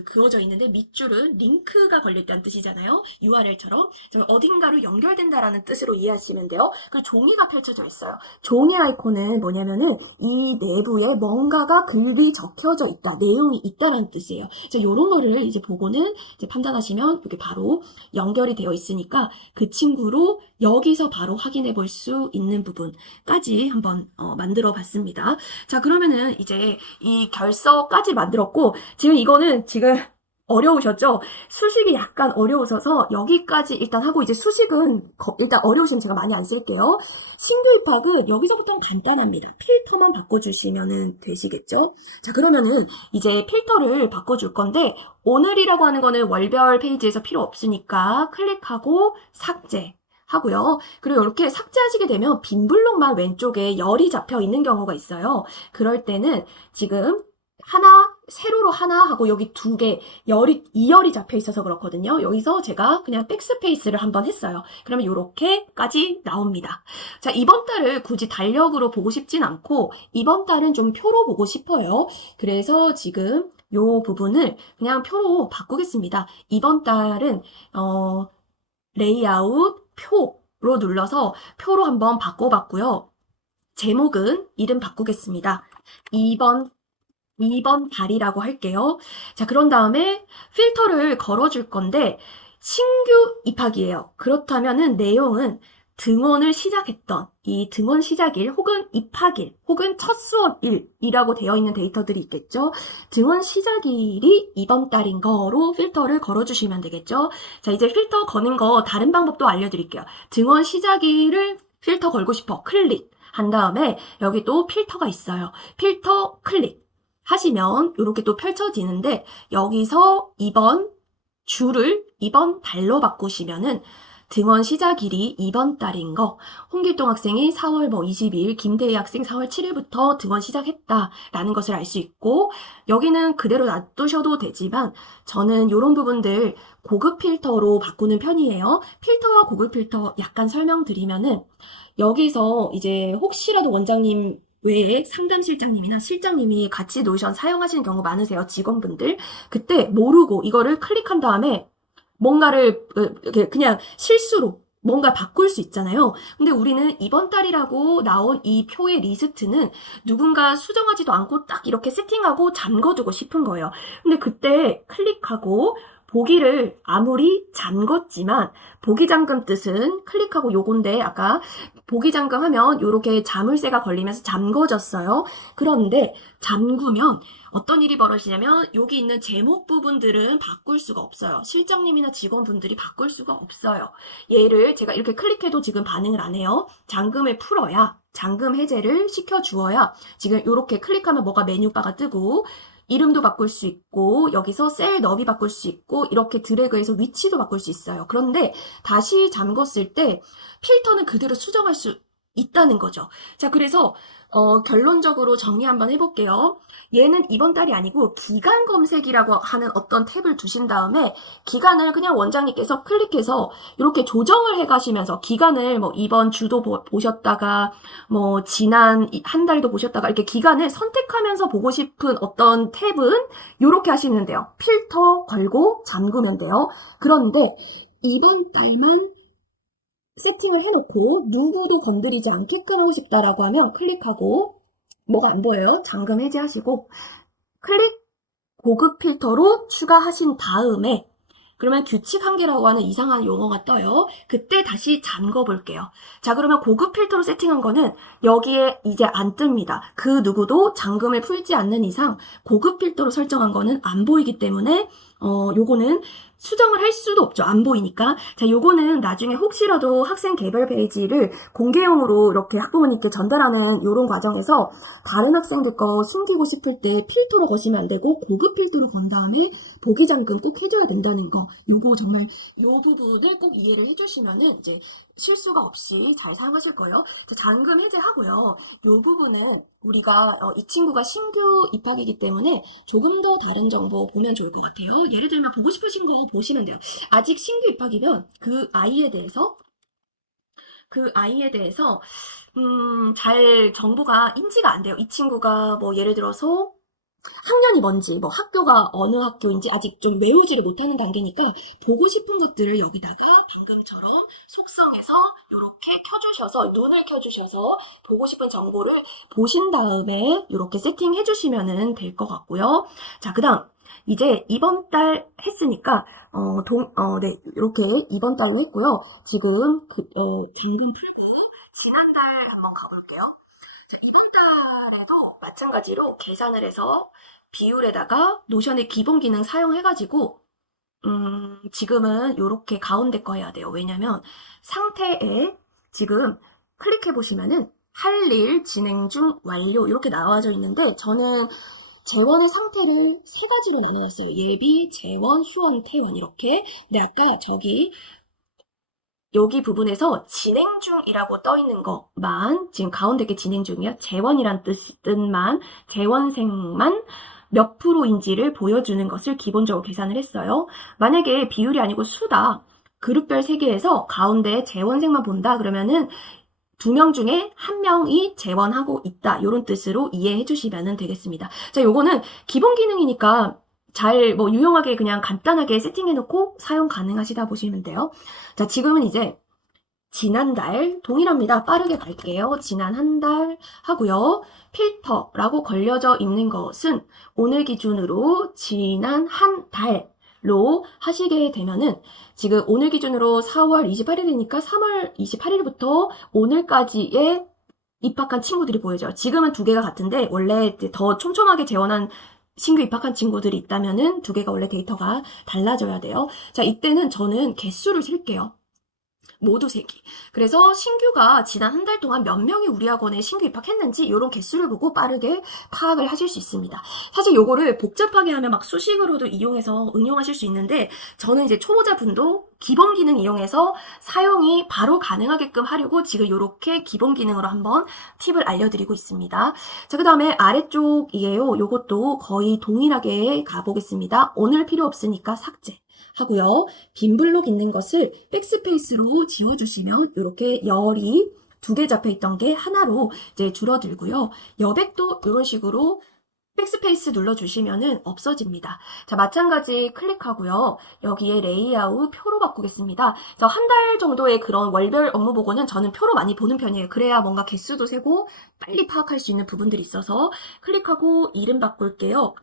그어져 있는데 밑줄은 링크가 걸려있다는 뜻이잖아요. URL처럼. 어딘가로 연결된다라는 뜻으로 이해하시면 돼요. 그리고 종이가 펼쳐져 있어요. 종이 아이콘은 뭐냐면은 이 내부에 뭔가가 글이 적혀져 있다, 내용이 있다라는 뜻이에요. 요런 거를 이제 보고는 이제 판단하시면 이렇게 바로 연결이 되어 있으니까 그 친구로 여기서 바로 확인해 볼 수 있는 부분까지 한번 만들어 봤습니다. 자, 그러면은 이제 이 결서까지 만들었고, 지금 이거는 지금 어려우셨죠? 수식이 약간 어려우셔서 여기까지 일단 하고 이제 수식은 일단 어려우시면 제가 많이 안 쓸게요. 신규 입학은 여기서부터는 간단합니다. 필터만 바꿔주시면 되시겠죠? 자, 그러면은 이제 필터를 바꿔줄 건데 오늘이라고 하는 거는 월별 페이지에서 필요 없으니까 클릭하고 삭제. 하고요. 그리고 이렇게 삭제하시게 되면 빈 블록만 왼쪽에 열이 잡혀 있는 경우가 있어요. 그럴 때는 지금 세로로 하나 하고 여기 두 개, 2열이 잡혀 있어서 그렇거든요. 여기서 제가 그냥 백스페이스를 한번 했어요. 그러면 이렇게까지 나옵니다. 자, 이번 달을 굳이 달력으로 보고 싶진 않고 이번 달은 좀 표로 보고 싶어요. 그래서 지금 요 부분을 그냥 표로 바꾸겠습니다. 이번 달은 레이아웃 표로 눌러서 표로 한번 바꿔봤고요. 제목은 이름 바꾸겠습니다. 2번 달이라고 할게요. 자, 그런 다음에 필터를 걸어줄 건데 신규 입학이에요. 그렇다면은 내용은 등원을 시작했던 이 등원 시작일 혹은 입학일 혹은 첫 수업일이라고 되어 있는 데이터들이 있겠죠. 등원 시작일이 이번 달인 거로 필터를 걸어주시면 되겠죠. 자, 이제 필터 거는 거 다른 방법도 알려드릴게요. 등원 시작일을 필터 걸고 싶어. 클릭 한 다음에 여기 또 필터가 있어요. 필터 클릭 하시면 이렇게 또 펼쳐지는데 여기서 이번 달로 바꾸시면은 등원 시작일이 이번 달인 거, 홍길동 학생이 4월 22일, 김대희 학생 4월 7일부터 등원 시작했다라는 것을 알 수 있고, 여기는 그대로 놔두셔도 되지만, 저는 이런 부분들 고급 필터로 바꾸는 편이에요. 필터와 고급 필터 약간 설명드리면은, 여기서 이제 혹시라도 원장님 외에 상담실장님이나 실장님이 같이 노션 사용하시는 경우 많으세요. 직원분들. 그때 모르고 이거를 클릭한 다음에 뭔가를 그냥 실수로 뭔가 바꿀 수 있잖아요. 근데 우리는 이번 달이라고 나온 이 표의 리스트는 누군가 수정하지도 않고 딱 이렇게 세팅하고 잠궈두고 싶은 거예요. 근데 그때 클릭하고 보기를 아무리 잠궜지만 보기 잠금 뜻은 클릭하고 요건데 아까 보기 잠금 하면 요렇게 자물쇠가 걸리면서 잠궈졌어요. 그런데 잠그면 어떤 일이 벌어지냐면 여기 있는 제목 부분들은 바꿀 수가 없어요. 실장님이나 직원분들이 바꿀 수가 없어요. 얘를 제가 이렇게 클릭해도 지금 반응을 안 해요. 잠금을 풀어야 잠금 해제를 시켜주어야 지금 이렇게 클릭하면 뭐가 메뉴바가 뜨고 이름도 바꿀 수 있고 여기서 셀 너비 바꿀 수 있고 이렇게 드래그해서 위치도 바꿀 수 있어요. 그런데 다시 잠궜을 때 필터는 그대로 수정할 수 있다는 거죠. 자, 그래서 결론적으로 정리 한번 해볼게요. 얘는 이번 달이 아니고 기간 검색이라고 하는 어떤 탭을 두신 다음에 기간을 그냥 원장님께서 클릭해서 이렇게 조정을 해가시면서 기간을 뭐 이번 주도 보셨다가 뭐 지난 한 달도 보셨다가 이렇게 기간을 선택하면서 보고 싶은 어떤 탭은 이렇게 하시면 돼요. 필터 걸고 잠그면 돼요. 그런데 이번 달만 세팅을 해놓고 누구도 건드리지 않게끔 하고 싶다라고 하면 클릭하고 뭐가 안 보여요? 잠금 해제하시고 클릭 고급 필터로 추가하신 다음에 그러면 규칙 한계라고 하는 이상한 용어가 떠요. 그때 다시 잠궈 볼게요. 자, 그러면 고급 필터로 세팅한 거는 여기에 이제 안 뜹니다. 그 누구도 잠금을 풀지 않는 이상 고급 필터로 설정한 거는 안 보이기 때문에 요거는 수정을 할 수도 없죠. 안 보이니까. 자, 요거는 나중에 혹시라도 학생 개별 페이지를 공개용으로 이렇게 학부모님께 전달하는 요런 과정에서 다른 학생들 거 숨기고 싶을 때 필터로 거시면 안 되고 고급 필터로 건 다음에 보기 잠금 꼭 해줘야 된다는 거. 요거 정말 요 부분을 꼭 이해를 해주시면은 이제 실수가 없이 잘 사용하실 거예요. 잠금 해제하고요. 요 부분은 우리가 이 친구가 신규 입학이기 때문에 조금 더 다른 정보 보면 좋을 것 같아요. 예를 들면 보고 싶으신 거 보시면 돼요. 아직 신규 입학이면 그 아이에 대해서 잘 정보가 인지가 안 돼요. 이 친구가 뭐 예를 들어서 학년이 뭔지, 뭐 학교가 어느 학교인지 아직 좀 외우지를 못하는 단계니까 보고 싶은 것들을 여기다가 방금처럼 속성에서 이렇게 켜주셔서 눈을 켜주셔서 보고 싶은 정보를 보신 다음에 이렇게 세팅해 주시면 될 것 같고요. 자, 그 다음 이제 이번 달 했으니까 네, 이렇게 이번 달로 했고요. 지금 잠금 풀고 지난달 한번 가볼게요. 자, 이번 달에도 마찬가지로 계산을 해서 비율에다가 노션의 기본 기능 사용해가지고 지금은 이렇게 가운데 거 해야 돼요. 왜냐면 상태에 지금 클릭해 보시면은 할 일 진행 중 완료 이렇게 나와져 있는데 저는 재원의 상태를 세 가지로 나눠놨어요. 예비, 재원, 수원, 퇴원 이렇게. 근데 아까 여기 부분에서 진행 중이라고 떠 있는 것만 지금 가운데 게 진행 중이요. 재원이란 뜻만 재원생만 몇 프로인지를 보여주는 것을 기본적으로 계산을 했어요. 만약에 비율이 아니고 수다. 그룹별 3개에서 가운데 재원생만 본다 그러면은 2명 중에 1명이 재원하고 있다. 이런 뜻으로 이해해 주시면 되겠습니다. 자, 요거는 기본 기능이니까 잘 유용하게 그냥 간단하게 세팅해놓고 사용 가능하시다 보시면 돼요. 자, 지금은 이제 지난달 동일합니다. 빠르게 갈게요. 지난 한 달 하고요. 필터라고 걸려져 있는 것은 오늘 기준으로 지난 한 달로 하시게 되면은 지금 오늘 기준으로 4월 28일이니까 3월 28일부터 오늘까지의 입학한 친구들이 보여져요. 지금은 2개가 같은데 원래 더 촘촘하게 재원한 신규 입학한 친구들이 있다면은 2개가 원래 데이터가 달라져야 돼요. 자, 이때는 저는 개수를 셀게요. 모두 3개. 그래서 신규가 지난 한 달 동안 몇 명이 우리 학원에 신규 입학했는지 이런 개수를 보고 빠르게 파악을 하실 수 있습니다. 사실 요거를 복잡하게 하면 막 수식으로도 이용해서 응용하실 수 있는데 저는 이제 초보자분도 기본 기능 이용해서 사용이 바로 가능하게끔 하려고 지금 이렇게 기본 기능으로 한번 팁을 알려드리고 있습니다. 자, 그 다음에 아래쪽이에요. 요것도 거의 동일하게 가보겠습니다. 오늘 필요 없으니까 삭제. 하고요. 빈 블록 있는 것을 백스페이스로 지워주시면 이렇게 열이 2개 잡혀있던 게 하나로 이제 줄어들고요. 여백도 이런 식으로 백스페이스 눌러주시면은 없어집니다. 자, 마찬가지 클릭하고요. 여기에 레이아웃 표로 바꾸겠습니다. 그래서 한 달 정도의 그런 월별 업무 보고는 저는 표로 많이 보는 편이에요. 그래야 뭔가 개수도 세고 빨리 파악할 수 있는 부분들이 있어서 클릭하고 이름 바꿀게요.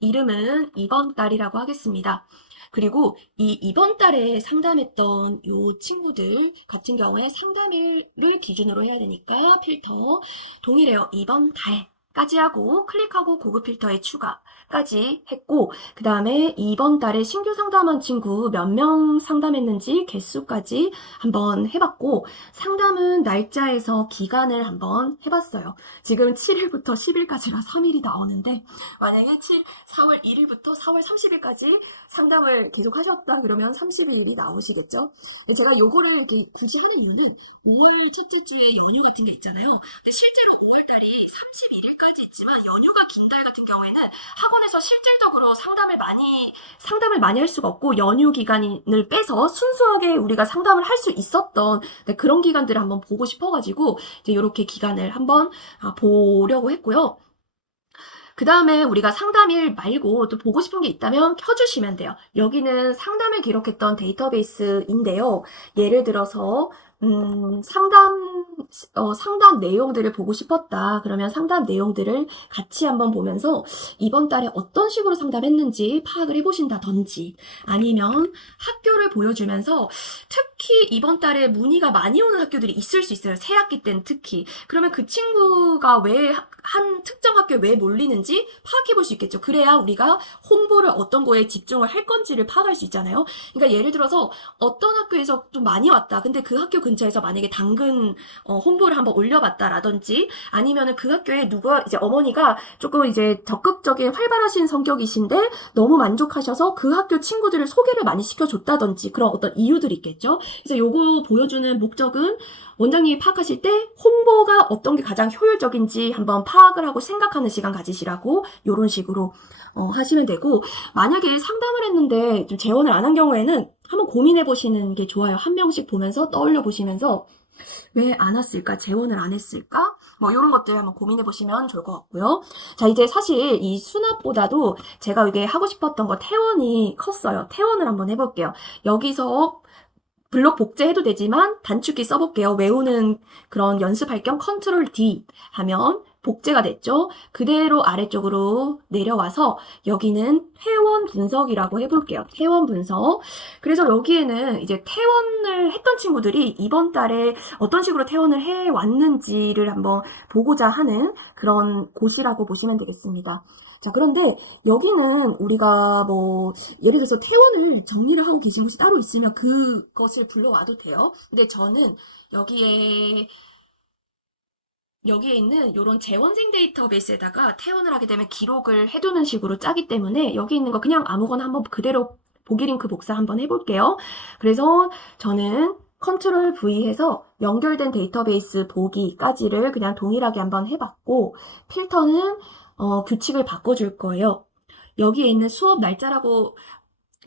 이름은 이번 달이라고 하겠습니다. 그리고 이번 달에 상담했던 요 친구들 같은 경우에 상담일을 기준으로 해야 되니까 필터 동일해요. 이번 달까지 하고 클릭하고 고급 필터에 추가까지 했고 그 다음에 이번 달에 신규 상담한 친구 몇 명 상담했는지 개수까지 한번 해봤고 상담은 날짜에서 기간을 한번 해봤어요. 지금 7일부터 10일까지가 3일이 나오는데 만약에 4월 1일부터 4월 30일까지 상담을 계속 하셨다 그러면 30일이 나오시겠죠? 제가 요거를 이렇게 굳이 하는 이유는 5월 첫째 주에 연휴 같은 게 있잖아요. 근데 실제로 5월달이 31일까지 있지만 연휴가 긴 달 같은 경우에는 학원에서 실질적으로 상담을 많이 할 수가 없고 연휴 기간을 빼서 순수하게 우리가 상담을 할 수 있었던 그런 기간들을 한번 보고 싶어가지고 이제 이렇게 기간을 한번 보려고 했고요. 그 다음에 우리가 상담일 말고 또 보고 싶은 게 있다면 켜주시면 돼요. 여기는 상담을 기록했던 데이터베이스인데요. 예를 들어서 상담 내용들을 보고 싶었다. 그러면 상담 내용들을 같이 한번 보면서 이번 달에 어떤 식으로 상담했는지 파악을 해보신다든지 아니면 학교를 보여주면서 특히 이번 달에 문의가 많이 오는 학교들이 있을 수 있어요. 새 학기 때는 특히. 그러면 그 친구가 왜 한 특정 학교에 왜 몰리는지 파악해 볼 수 있겠죠. 그래야 우리가 홍보를 어떤 거에 집중을 할 건지를 파악할 수 있잖아요. 그러니까 예를 들어서 어떤 학교에서 좀 많이 왔다. 근데 그 학교 근처에서 만약에 당근 홍보를 한번 올려봤다라든지 아니면은 그 학교에 누가 이제 어머니가 조금 이제 적극적인 활발하신 성격이신데 너무 만족하셔서 그 학교 친구들을 소개를 많이 시켜줬다든지 그런 어떤 이유들이 있겠죠. 그래서 요거 보여주는 목적은 원장님이 파악하실 때 홍보가 어떤 게 가장 효율적인지 한번 파악을 하고 생각하는 시간 가지시라고 요런 식으로 하시면 되고 만약에 상담을 했는데 좀 재원을 안 한 경우에는 한번 고민해 보시는 게 좋아요. 한 명씩 보면서 떠올려 보시면서 왜 안 왔을까? 재원을 안 했을까? 뭐 이런 것들 한번 고민해 보시면 좋을 것 같고요. 자, 이제 사실 이 수납보다도 제가 이게 하고 싶었던 거 태원이 컸어요. 태원을 한번 해볼게요. 여기서 블록 복제해도 되지만 단축키 써볼게요. 외우는 그런 연습할 겸 컨트롤 D 하면 복제가 됐죠. 그대로 아래쪽으로 내려와서 여기는 퇴원 분석이라고 해볼게요. 퇴원 분석. 그래서 여기에는 이제 퇴원을 했던 친구들이 이번 달에 어떤 식으로 퇴원을 해왔는지를 한번 보고자 하는 그런 곳이라고 보시면 되겠습니다. 자, 그런데 여기는 우리가 뭐 예를 들어서 퇴원을 정리를 하고 계신 곳이 따로 있으면 그것을 불러와도 돼요. 근데 저는 여기에 있는 이런 재원생 데이터베이스에다가 퇴원을 하게 되면 기록을 해두는 식으로 짜기 때문에 여기 있는 거 그냥 아무거나 한번 그대로 보기 링크 복사 한번 해볼게요. 그래서 저는 컨트롤 V 해서 연결된 데이터베이스 보기까지를 그냥 동일하게 한번 해봤고 필터는 규칙을 바꿔줄 거예요. 여기에 있는 수업 날짜라고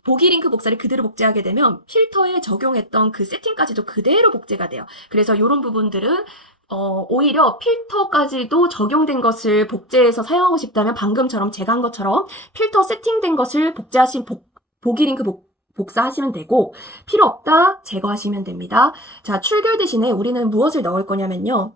보기 링크 복사를 그대로 복제하게 되면 필터에 적용했던 그 세팅까지도 그대로 복제가 돼요. 그래서 이런 부분들은 오히려 필터까지도 적용된 것을 복제해서 사용하고 싶다면 방금처럼 제가 한 것처럼 필터 세팅된 것을 보기 링크 복사하시면 되고 필요 없다 제거하시면 됩니다. 자, 출결 대신에 우리는 무엇을 넣을 거냐면요.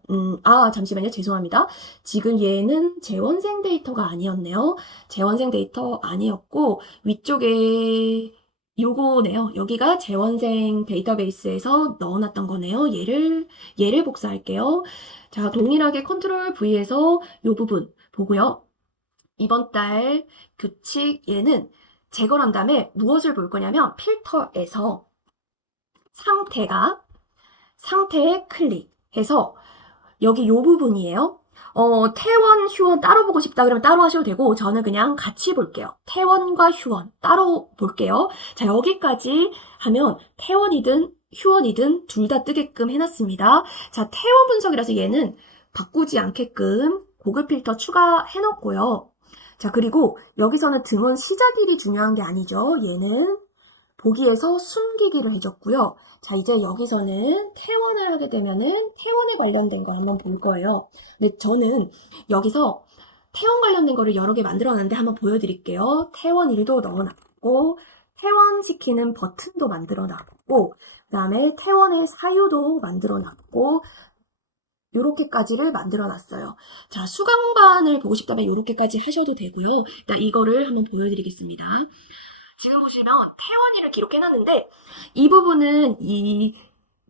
잠시만요. 죄송합니다. 지금 얘는 재원생 데이터가 아니었네요. 재원생 데이터 아니었고 위쪽에 요거네요. 여기가 재원생 데이터베이스에서 넣어놨던 거네요. 얘를 복사할게요. 자, 동일하게 컨트롤 V에서 요 부분 보고요. 이번 달 규칙 얘는 제거를 한 다음에 무엇을 볼 거냐면 필터에서 상태에 클릭해서 여기 요 부분이에요. 태원, 휴원 따로 보고 싶다 그러면 따로 하셔도 되고 저는 그냥 같이 볼게요. 태원과 휴원 따로 볼게요. 자, 여기까지 하면 태원이든 휴원이든 둘 다 뜨게끔 해놨습니다. 자, 태원 분석이라서 얘는 바꾸지 않게끔 고급 필터 추가해 놓고요. 자, 그리고 여기서는 등원 시작일이 중요한 게 아니죠. 얘는 보기에서 숨기기를 해줬고요. 자, 이제 여기서는 퇴원을 하게 되면은 퇴원에 관련된 걸 한번 볼 거예요. 근데 저는 여기서 퇴원 관련된 거를 여러 개 만들어놨는데 한번 보여드릴게요. 퇴원일도 넣어놨고 퇴원시키는 버튼도 만들어놨고 그 다음에 퇴원의 사유도 만들어놨고 요렇게까지를 만들어놨어요. 자, 수강반을 보고 싶다면 요렇게까지 하셔도 되고요. 일단 이거를 한번 보여드리겠습니다. 지금 보시면 태원이를 기록해놨는데 이 부분은 이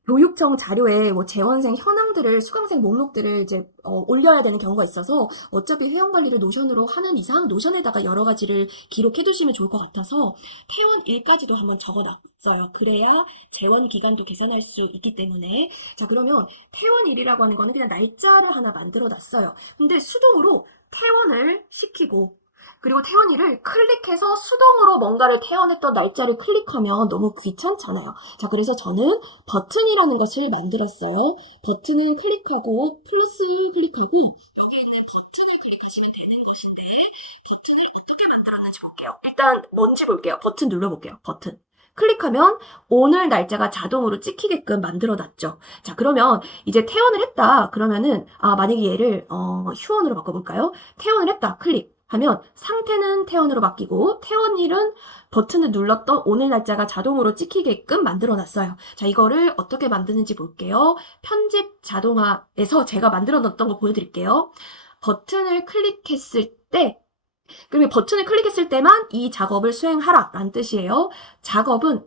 교육청 자료에 뭐 재원생 현황들을 수강생 목록들을 이제 올려야 되는 경우가 있어서 어차피 회원 관리를 노션으로 하는 이상 노션에다가 여러 가지를 기록해 두시면 좋을 것 같아서 퇴원일까지도 한번 적어놨어요. 그래야 재원 기간도 계산할 수 있기 때문에 자, 그러면 퇴원일이라고 하는 거는 그냥 날짜로 하나 만들어 놨어요. 근데 수동으로 퇴원을 시키고 그리고 태원이를 클릭해서 수동으로 뭔가를 태원했던 날짜를 클릭하면 너무 귀찮잖아요. 자, 그래서 저는 버튼이라는 것을 만들었어요. 버튼을 클릭하고 플러스 클릭하고 여기 있는 버튼을 클릭하시면 되는 것인데 버튼을 어떻게 만들었는지 볼게요. 일단 뭔지 볼게요. 버튼 눌러볼게요. 버튼. 클릭하면 오늘 날짜가 자동으로 찍히게끔 만들어놨죠. 자, 그러면 이제 퇴원을 했다. 그러면은 만약에 얘를 휴원으로 바꿔볼까요? 퇴원을 했다. 클릭. 하면 상태는 태원으로 바뀌고 태원일은 버튼을 눌렀던 오늘 날짜가 자동으로 찍히게끔 만들어놨어요. 자, 이거를 어떻게 만드는지 볼게요. 편집 자동화에서 제가 만들어 놨던 거 보여드릴게요. 버튼을 클릭했을 때, 그리고 버튼을 클릭했을 때만 이 작업을 수행하라 라는 뜻이에요. 작업은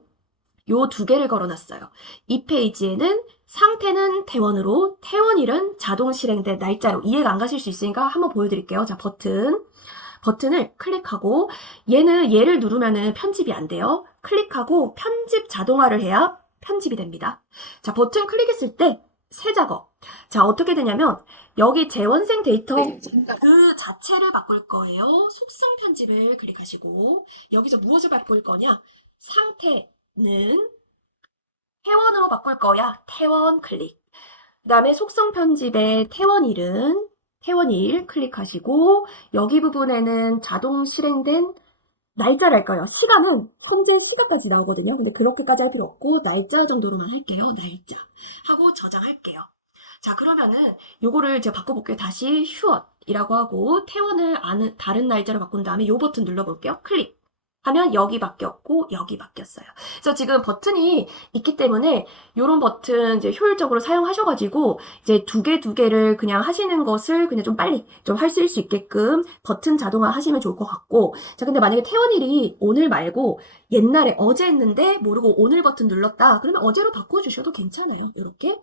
요 두 개를 걸어놨어요. 이 페이지에는 상태는 태원으로, 태원일은 자동 실행된 날짜로. 이해가 안 가실 수 있으니까 한번 보여드릴게요. 자, 버튼을 클릭하고 얘를 누르면은 편집이 안 돼요. 클릭하고 편집 자동화를 해야 편집이 됩니다. 자, 버튼 클릭했을 때 새 작업. 자, 어떻게 되냐면 여기 재원생 데이터 그 자체를 바꿀 거예요. 속성 편집을 클릭하시고 여기서 무엇을 바꿀 거냐? 상태는 태원으로 바꿀 거야. 태원 클릭. 그 다음에 속성 편집의 태원일 클릭하시고 여기 부분에는 자동 실행된 날짜를 할 거예요. 시간은 현재 시간까지 나오거든요. 근데 그렇게까지 할 필요 없고 날짜 정도로만 할게요. 날짜 하고 저장할게요. 자, 그러면은 요거를 제가 바꿔볼게요. 다시 휴엇이라고 하고 태원을 다른 날짜로 바꾼 다음에 요 버튼 눌러볼게요. 클릭 하면 여기 바뀌었고 여기 바뀌었어요. 그래서 지금 버튼이 있기 때문에 요런 버튼 이제 효율적으로 사용하셔가지고 이제 두 개를 그냥 하시는 것을 그냥 좀 빨리 좀 하실 수 있게끔 버튼 자동화 하시면 좋을 것 같고. 자, 근데 만약에 태원일이 오늘 말고 옛날에 어제 했는데 모르고 오늘 버튼 눌렀다 그러면 어제로 바꿔주셔도 괜찮아요. 이렇게.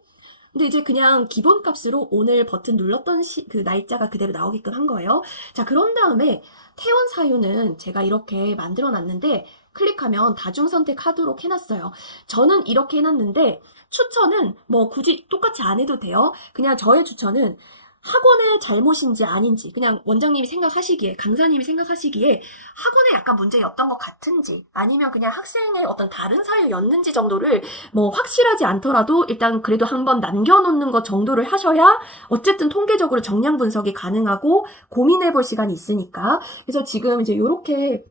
근데 이제 그냥 기본 값으로 오늘 버튼 눌렀던 그 날짜가 그대로 나오게끔 한 거예요. 자, 그런 다음에 태원 사유는 제가 이렇게 만들어 놨는데 클릭하면 다중 선택하도록 해놨어요. 저는 이렇게 해놨는데 추천은 뭐 굳이 똑같이 안 해도 돼요. 그냥 저의 추천은 학원의 잘못인지 아닌지 그냥 원장님이 생각하시기에 강사님이 생각하시기에 학원에 약간 문제였던 것 같은지 아니면 그냥 학생의 어떤 다른 사유였는지 정도를 뭐 확실하지 않더라도 일단 그래도 한번 남겨놓는 것 정도를 하셔야 어쨌든 통계적으로 정량 분석이 가능하고 고민해볼 시간이 있으니까. 그래서 지금 이제 요렇게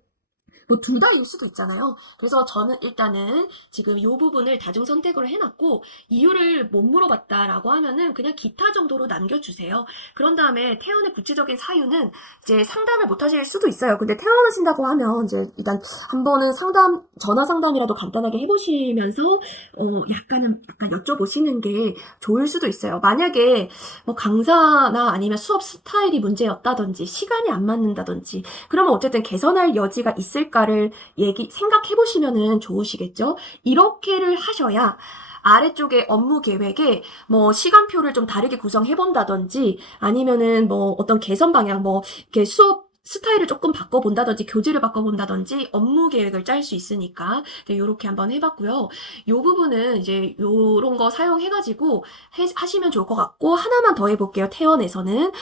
뭐 둘 다일 수도 있잖아요. 그래서 저는 일단은 지금 이 부분을 다중 선택으로 해놨고 이유를 못 물어봤다라고 하면은 그냥 기타 정도로 남겨주세요. 그런 다음에 퇴원의 구체적인 사유는 이제 상담을 못 하실 수도 있어요. 근데 퇴원하신다고 하면 이제 일단 한 번은 전화 상담이라도 간단하게 해보시면서 약간 여쭤보시는 게 좋을 수도 있어요. 만약에 뭐 강사나 아니면 수업 스타일이 문제였다든지 시간이 안 맞는다든지 그러면 어쨌든 개선할 여지가 있을까를 생각해 보시면은 좋으시겠죠? 이렇게를 하셔야 아래쪽에 업무 계획에 뭐 시간표를 좀 다르게 구성해 본다든지 아니면은 뭐 어떤 개선 방향 뭐 이렇게 수업 스타일을 조금 바꿔본다든지 교재를 바꿔본다든지 업무 계획을 짤 수 있으니까 이렇게 한번 해봤고요. 이 부분은 이제 요런 거 사용해가지고 하시면 좋을 것 같고 하나만 더 해볼게요. 태원에서는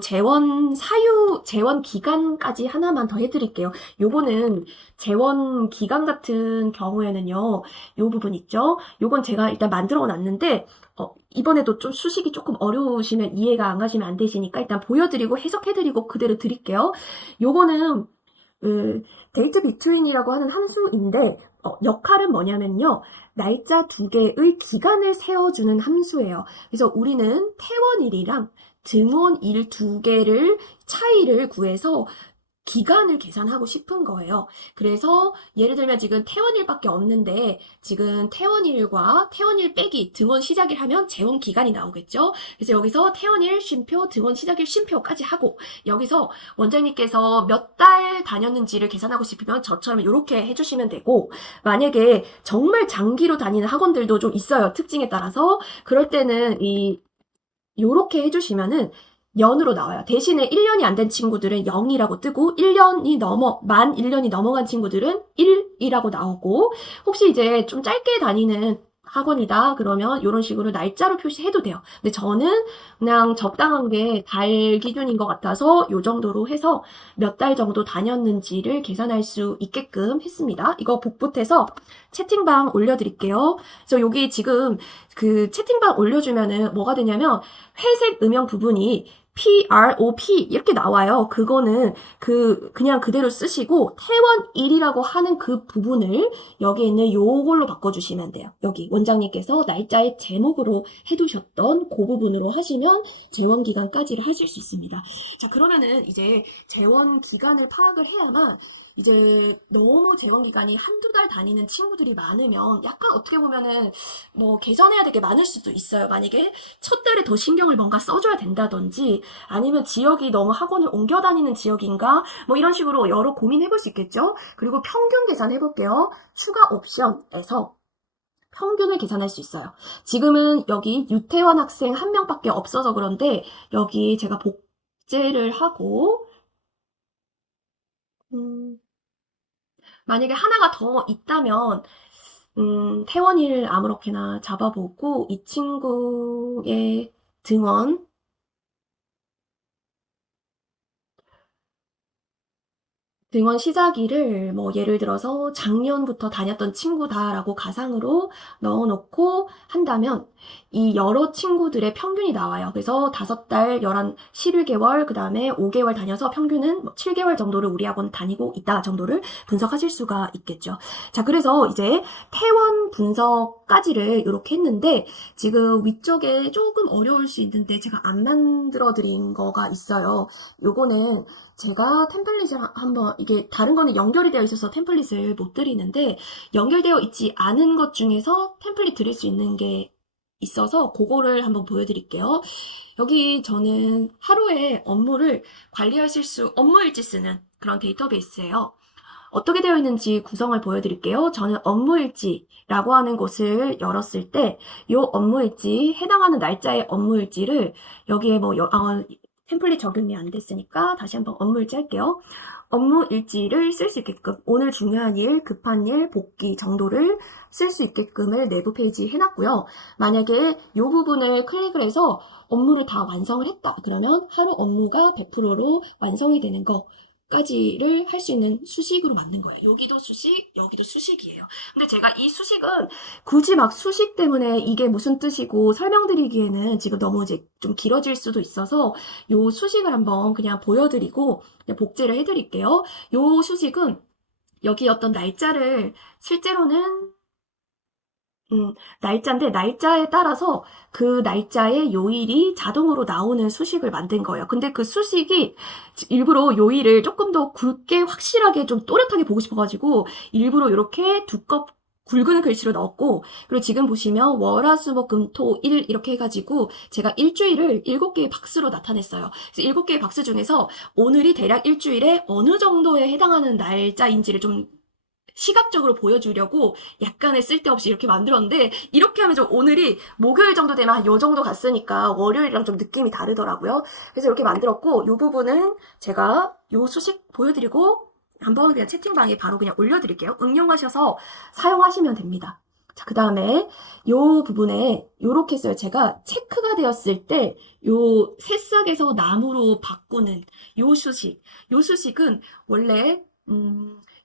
재원 기간까지 하나만 더 해드릴게요. 요거는 재원 기간 같은 경우에는요. 요 부분 있죠. 요건 제가 일단 만들어 놨는데 이번에도 좀 수식이 조금 어려우시면 이해가 안 가시면 안 되시니까 일단 보여드리고 해석해드리고 그대로 드릴게요. 요거는 데이트 비트윈이라고 하는 함수인데 역할은 뭐냐면요. 날짜 두 개의 기간을 세워주는 함수예요. 그래서 우리는 퇴원일이랑 등원일 두 개를 차이를 구해서 기간을 계산하고 싶은 거예요. 그래서 예를 들면 지금 퇴원일밖에 없는데 지금 퇴원일과 퇴원일 빼기 등원 시작일 하면 재원 기간이 나오겠죠. 그래서 여기서 퇴원일 쉼표, 등원 시작일 쉼표까지 하고 여기서 원장님께서 몇 달 다녔는지를 계산하고 싶으면 저처럼 이렇게 해주시면 되고 만약에 정말 장기로 다니는 학원들도 좀 있어요. 특징에 따라서 그럴 때는 요렇게 해주시면은 연으로 나와요. 대신에 1년이 안 된 친구들은 0이라고 뜨고 만 1년이 넘어간 친구들은 1이라고 나오고 혹시 이제 좀 짧게 다니는 학원이다 그러면 이런 식으로 날짜로 표시해도 돼요. 근데 저는 그냥 적당한 게 달 기준인 것 같아서 이 정도로 해서 몇 달 정도 다녔는지를 계산할 수 있게끔 했습니다. 이거 복붙해서 채팅방 올려드릴게요. 그래서 여기 지금 그 채팅방 올려주면은 뭐가 되냐면 회색 음영 부분이 PROP 이렇게 나와요. 그거는 그냥 그대로 쓰시고 태원일이라고 하는 그 부분을 여기에 있는 요걸로 바꿔주시면 돼요. 여기 원장님께서 날짜의 제목으로 해두셨던 그 부분으로 하시면 재원 기간까지를 하실 수 있습니다. 자, 그러면은 이제 재원 기간을 파악을 해야만 이제 너무 재원 기간이 한두 달 다니는 친구들이 많으면 약간 어떻게 보면은 뭐 개선해야 될 게 많을 수도 있어요. 만약에 첫 달에 더 신경을 뭔가 써줘야 된다든지 아니면 지역이 너무 학원을 옮겨 다니는 지역인가 뭐 이런 식으로 여러 고민해 볼 수 있겠죠. 그리고 평균 계산해 볼게요. 추가 옵션에서 평균을 계산할 수 있어요. 지금은 여기 유태원 학생 한 명밖에 없어서 그런데 여기 제가 복제를 하고 만약에 하나가 더 있다면 태원이를 아무렇게나 잡아보고 이 친구의 등원 등원 시작일을 뭐 예를 들어서 작년부터 다녔던 친구다라고 가상으로 넣어놓고 한다면 이 여러 친구들의 평균이 나와요. 그래서 5달, 11개월, 그 다음에 5개월 다녀서 평균은 7개월 정도를 우리 학원 다니고 있다 정도를 분석하실 수가 있겠죠. 자, 그래서 이제 태원 분석까지를 이렇게 했는데 지금 위쪽에 조금 어려울 수 있는데 제가 안 만들어 드린 거가 있어요. 요거는 제가 템플릿을 한번 이게 다른 거는 연결이 되어 있어서 템플릿을 못 드리는데 연결되어 있지 않은 것 중에서 템플릿 드릴 수 있는 게 있어서 그거를 한번 보여드릴게요. 여기 저는 하루에 업무를 관리하실 수 업무일지 쓰는 그런 데이터베이스예요. 어떻게 되어 있는지 구성을 보여드릴게요. 저는 업무일지라고 하는 곳을 열었을 때 이 업무일지 해당하는 날짜의 업무일지를 여기에 뭐 템플릿 적용이 안 됐으니까 다시 한번 업무일지 할게요. 업무일지를 쓸 수 있게끔 오늘 중요한 일, 급한 일, 복귀 정도를 쓸 수 있게끔을 내부 페이지에 해놨고요. 만약에 이 부분을 클릭을 해서 업무를 다 완성을 했다. 그러면 하루 업무가 100%로 완성이 되는 거 까지를 할 수 있는 수식으로 만든 거예요. 여기도 수식, 여기도 수식이에요. 근데 제가 이 수식은 굳이 막 수식 때문에 이게 무슨 뜻이고 설명드리기에는 지금 너무 이제 좀 길어질 수도 있어서 요 수식을 한번 그냥 보여드리고 그냥 복제를 해드릴게요. 요 수식은 여기 어떤 날짜를 실제로는 날짜인데 날짜에 따라서 그 날짜의 요일이 자동으로 나오는 수식을 만든 거예요. 근데 그 수식이 일부러 요일을 조금 더 굵게 확실하게 좀 또렷하게 보고 싶어가지고 일부러 이렇게 굵은 글씨로 넣었고 그리고 지금 보시면 월화수목금토일 이렇게 해가지고 제가 일주일을 7개의 박스로 나타냈어요. 그래서 7개의 박스 중에서 오늘이 대략 일주일에 어느 정도에 해당하는 날짜인지를 좀 시각적으로 보여주려고 약간의 쓸데없이 이렇게 만들었는데 이렇게 하면 좀 오늘이 목요일 정도 되면 한 요 정도 갔으니까 월요일이랑 좀 느낌이 다르더라고요. 그래서 이렇게 만들었고 이 부분은 제가 요 수식 보여드리고 한번 그냥 채팅방에 바로 그냥 올려드릴게요. 응용하셔서 사용하시면 됩니다. 자, 그 다음에 요 부분에 요렇게 써요. 제가 체크가 되었을 때 요 새싹에서 나무로 바꾸는 요 수식은 원래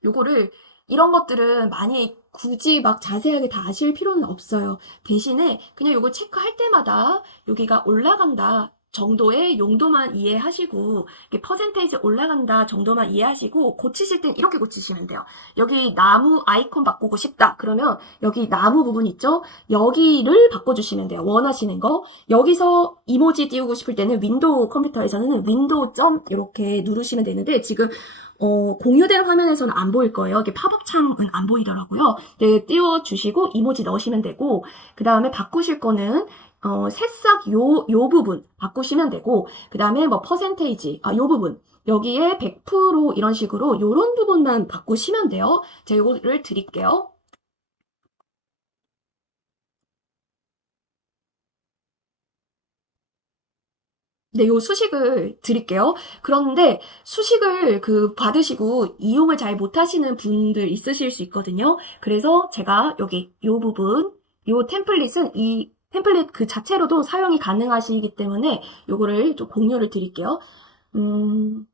요거를 이런 것들은 많이 굳이 막 자세하게 다 아실 필요는 없어요. 대신에 그냥 이거 체크할 때마다 여기가 올라간다 정도의 용도만 이해하시고 이게 퍼센테이지 올라간다 정도만 이해하시고 고치실 땐 이렇게 고치시면 돼요. 여기 나무 아이콘 바꾸고 싶다. 그러면 여기 나무 부분 있죠? 여기를 바꿔주시면 돼요. 원하시는 거. 여기서 이모지 띄우고 싶을 때는 윈도우 컴퓨터에서는 윈도우 점 이렇게 누르시면 되는데 지금 공유된 화면에서는 안 보일 거예요. 이게 팝업 창은 안 보이더라고요. 네, 띄워주시고 이모지 넣으시면 되고, 그 다음에 바꾸실 거는, 새싹 요 부분 바꾸시면 되고, 그 다음에 뭐 퍼센테이지, 요 부분. 여기에 100% 이런 식으로 요런 부분만 바꾸시면 돼요. 제가 요거를 드릴게요. 네, 요 수식을 드릴게요. 그런데 수식을 받으시고 이용을 잘 못하시는 분들 있으실 수 있거든요. 그래서 제가 여기 요 부분, 요 템플릿은 이 템플릿 그 자체로도 사용이 가능하시기 때문에 요거를 좀 공유를 드릴게요. 음,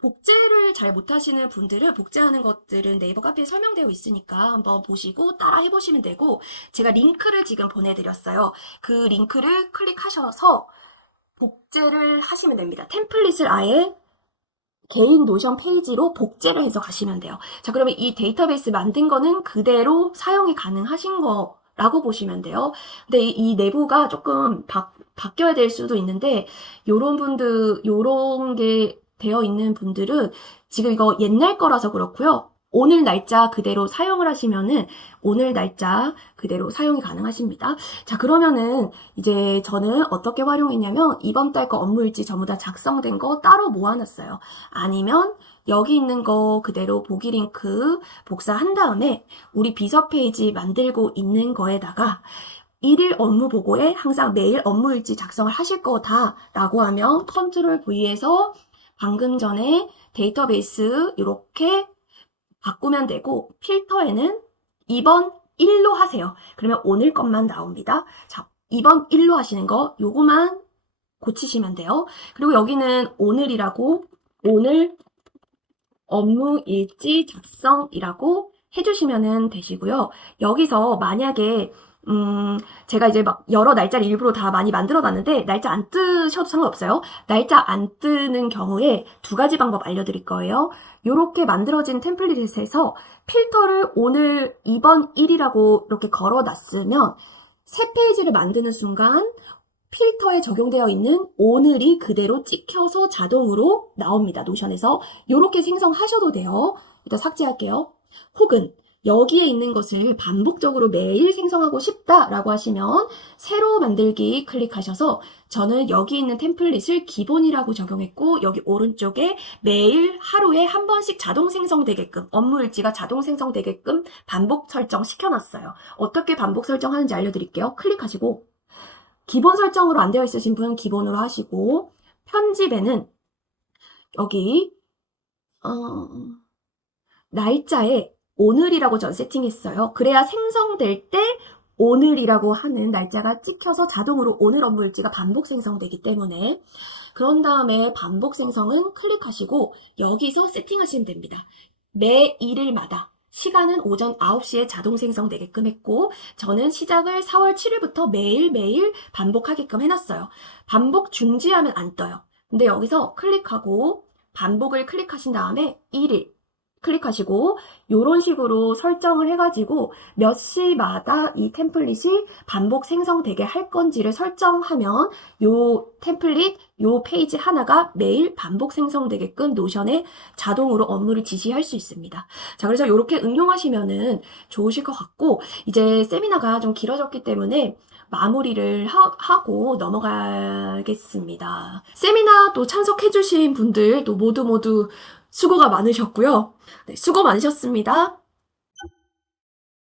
복제를 잘 못하시는 분들은 복제하는 것들은 네이버 카페에 설명되어 있으니까 한번 보시고 따라 해보시면 되고, 제가 링크를 지금 보내드렸어요. 그 링크를 클릭하셔서 복제를 하시면 됩니다. 템플릿을 아예 개인 노션 페이지로 복제를 해서 가시면 돼요. 자, 그러면 이 데이터베이스 만든 거는 그대로 사용이 가능하신 거라고 보시면 돼요. 근데 이 내부가 조금 바뀌어야 될 수도 있는데, 요런 게 되어 있는 분들은 지금 이거 옛날 거라서 그렇고요. 오늘 날짜 그대로 사용을 하시면은 오늘 날짜 그대로 사용이 가능하십니다. 자, 그러면은 이제 저는 어떻게 활용했냐면 이번 달 거 업무일지 전부 다 작성된 거 따로 모아놨어요. 아니면 여기 있는 거 그대로 보기 링크 복사한 다음에 우리 비서 페이지 만들고 있는 거에다가 일일 업무 보고에 항상 매일 업무일지 작성을 하실 거다 라고 하면 컨트롤 V에서 방금 전에 데이터베이스 이렇게 바꾸면 되고, 필터에는 2번 1로 하세요. 그러면 오늘 것만 나옵니다. 자, 2번 1로 하시는 거 요거만 고치시면 돼요. 그리고 여기는 오늘이라고, 오늘 업무 일지 작성이라고 해주시면 되시고요. 여기서 만약에 제가 이제 막 여러 날짜를 일부러 다 많이 만들어 놨는데 날짜 안 뜨셔도 상관없어요. 날짜 안 뜨는 경우에 두 가지 방법 알려드릴 거예요. 요렇게 만들어진 템플릿에서 필터를 오늘 2번 1이라고 이렇게 걸어 놨으면 새 페이지를 만드는 순간 필터에 적용되어 있는 오늘이 그대로 찍혀서 자동으로 나옵니다. 노션에서. 요렇게 생성하셔도 돼요. 일단 삭제할게요. 혹은 여기에 있는 것을 반복적으로 매일 생성하고 싶다라고 하시면 새로 만들기 클릭하셔서 저는 여기 있는 템플릿을 기본이라고 적용했고 여기 오른쪽에 매일 하루에 한 번씩 자동 생성되게끔 업무일지가 자동 생성되게끔 반복 설정 시켜놨어요. 어떻게 반복 설정하는지 알려드릴게요. 클릭하시고 기본 설정으로 안 되어 있으신 분은 기본으로 하시고 편집에는 여기 날짜에 오늘이라고 전 세팅했어요. 그래야 생성될 때 오늘이라고 하는 날짜가 찍혀서 자동으로 오늘 업무일지가 반복 생성되기 때문에 그런 다음에 반복 생성은 클릭하시고 여기서 세팅하시면 됩니다. 매 일일마다 시간은 오전 9시에 자동 생성되게끔 했고 저는 시작을 4월 7일부터 매일매일 반복하게끔 해놨어요. 반복 중지하면 안 떠요. 근데 여기서 클릭하고 반복을 클릭하신 다음에 1일 클릭하시고 이런 식으로 설정을 해가지고 몇 시마다 이 템플릿이 반복 생성되게 할 건지를 설정하면 요 템플릿, 요 페이지 하나가 매일 반복 생성되게끔 노션에 자동으로 업무를 지시할 수 있습니다. 자, 그래서 이렇게 응용하시면은 좋으실 것 같고 이제 세미나가 좀 길어졌기 때문에 마무리를 하고 넘어가겠습니다. 세미나 또 참석해주신 분들 또 모두 수고가 많으셨고요. 네, 수고 많으셨습니다.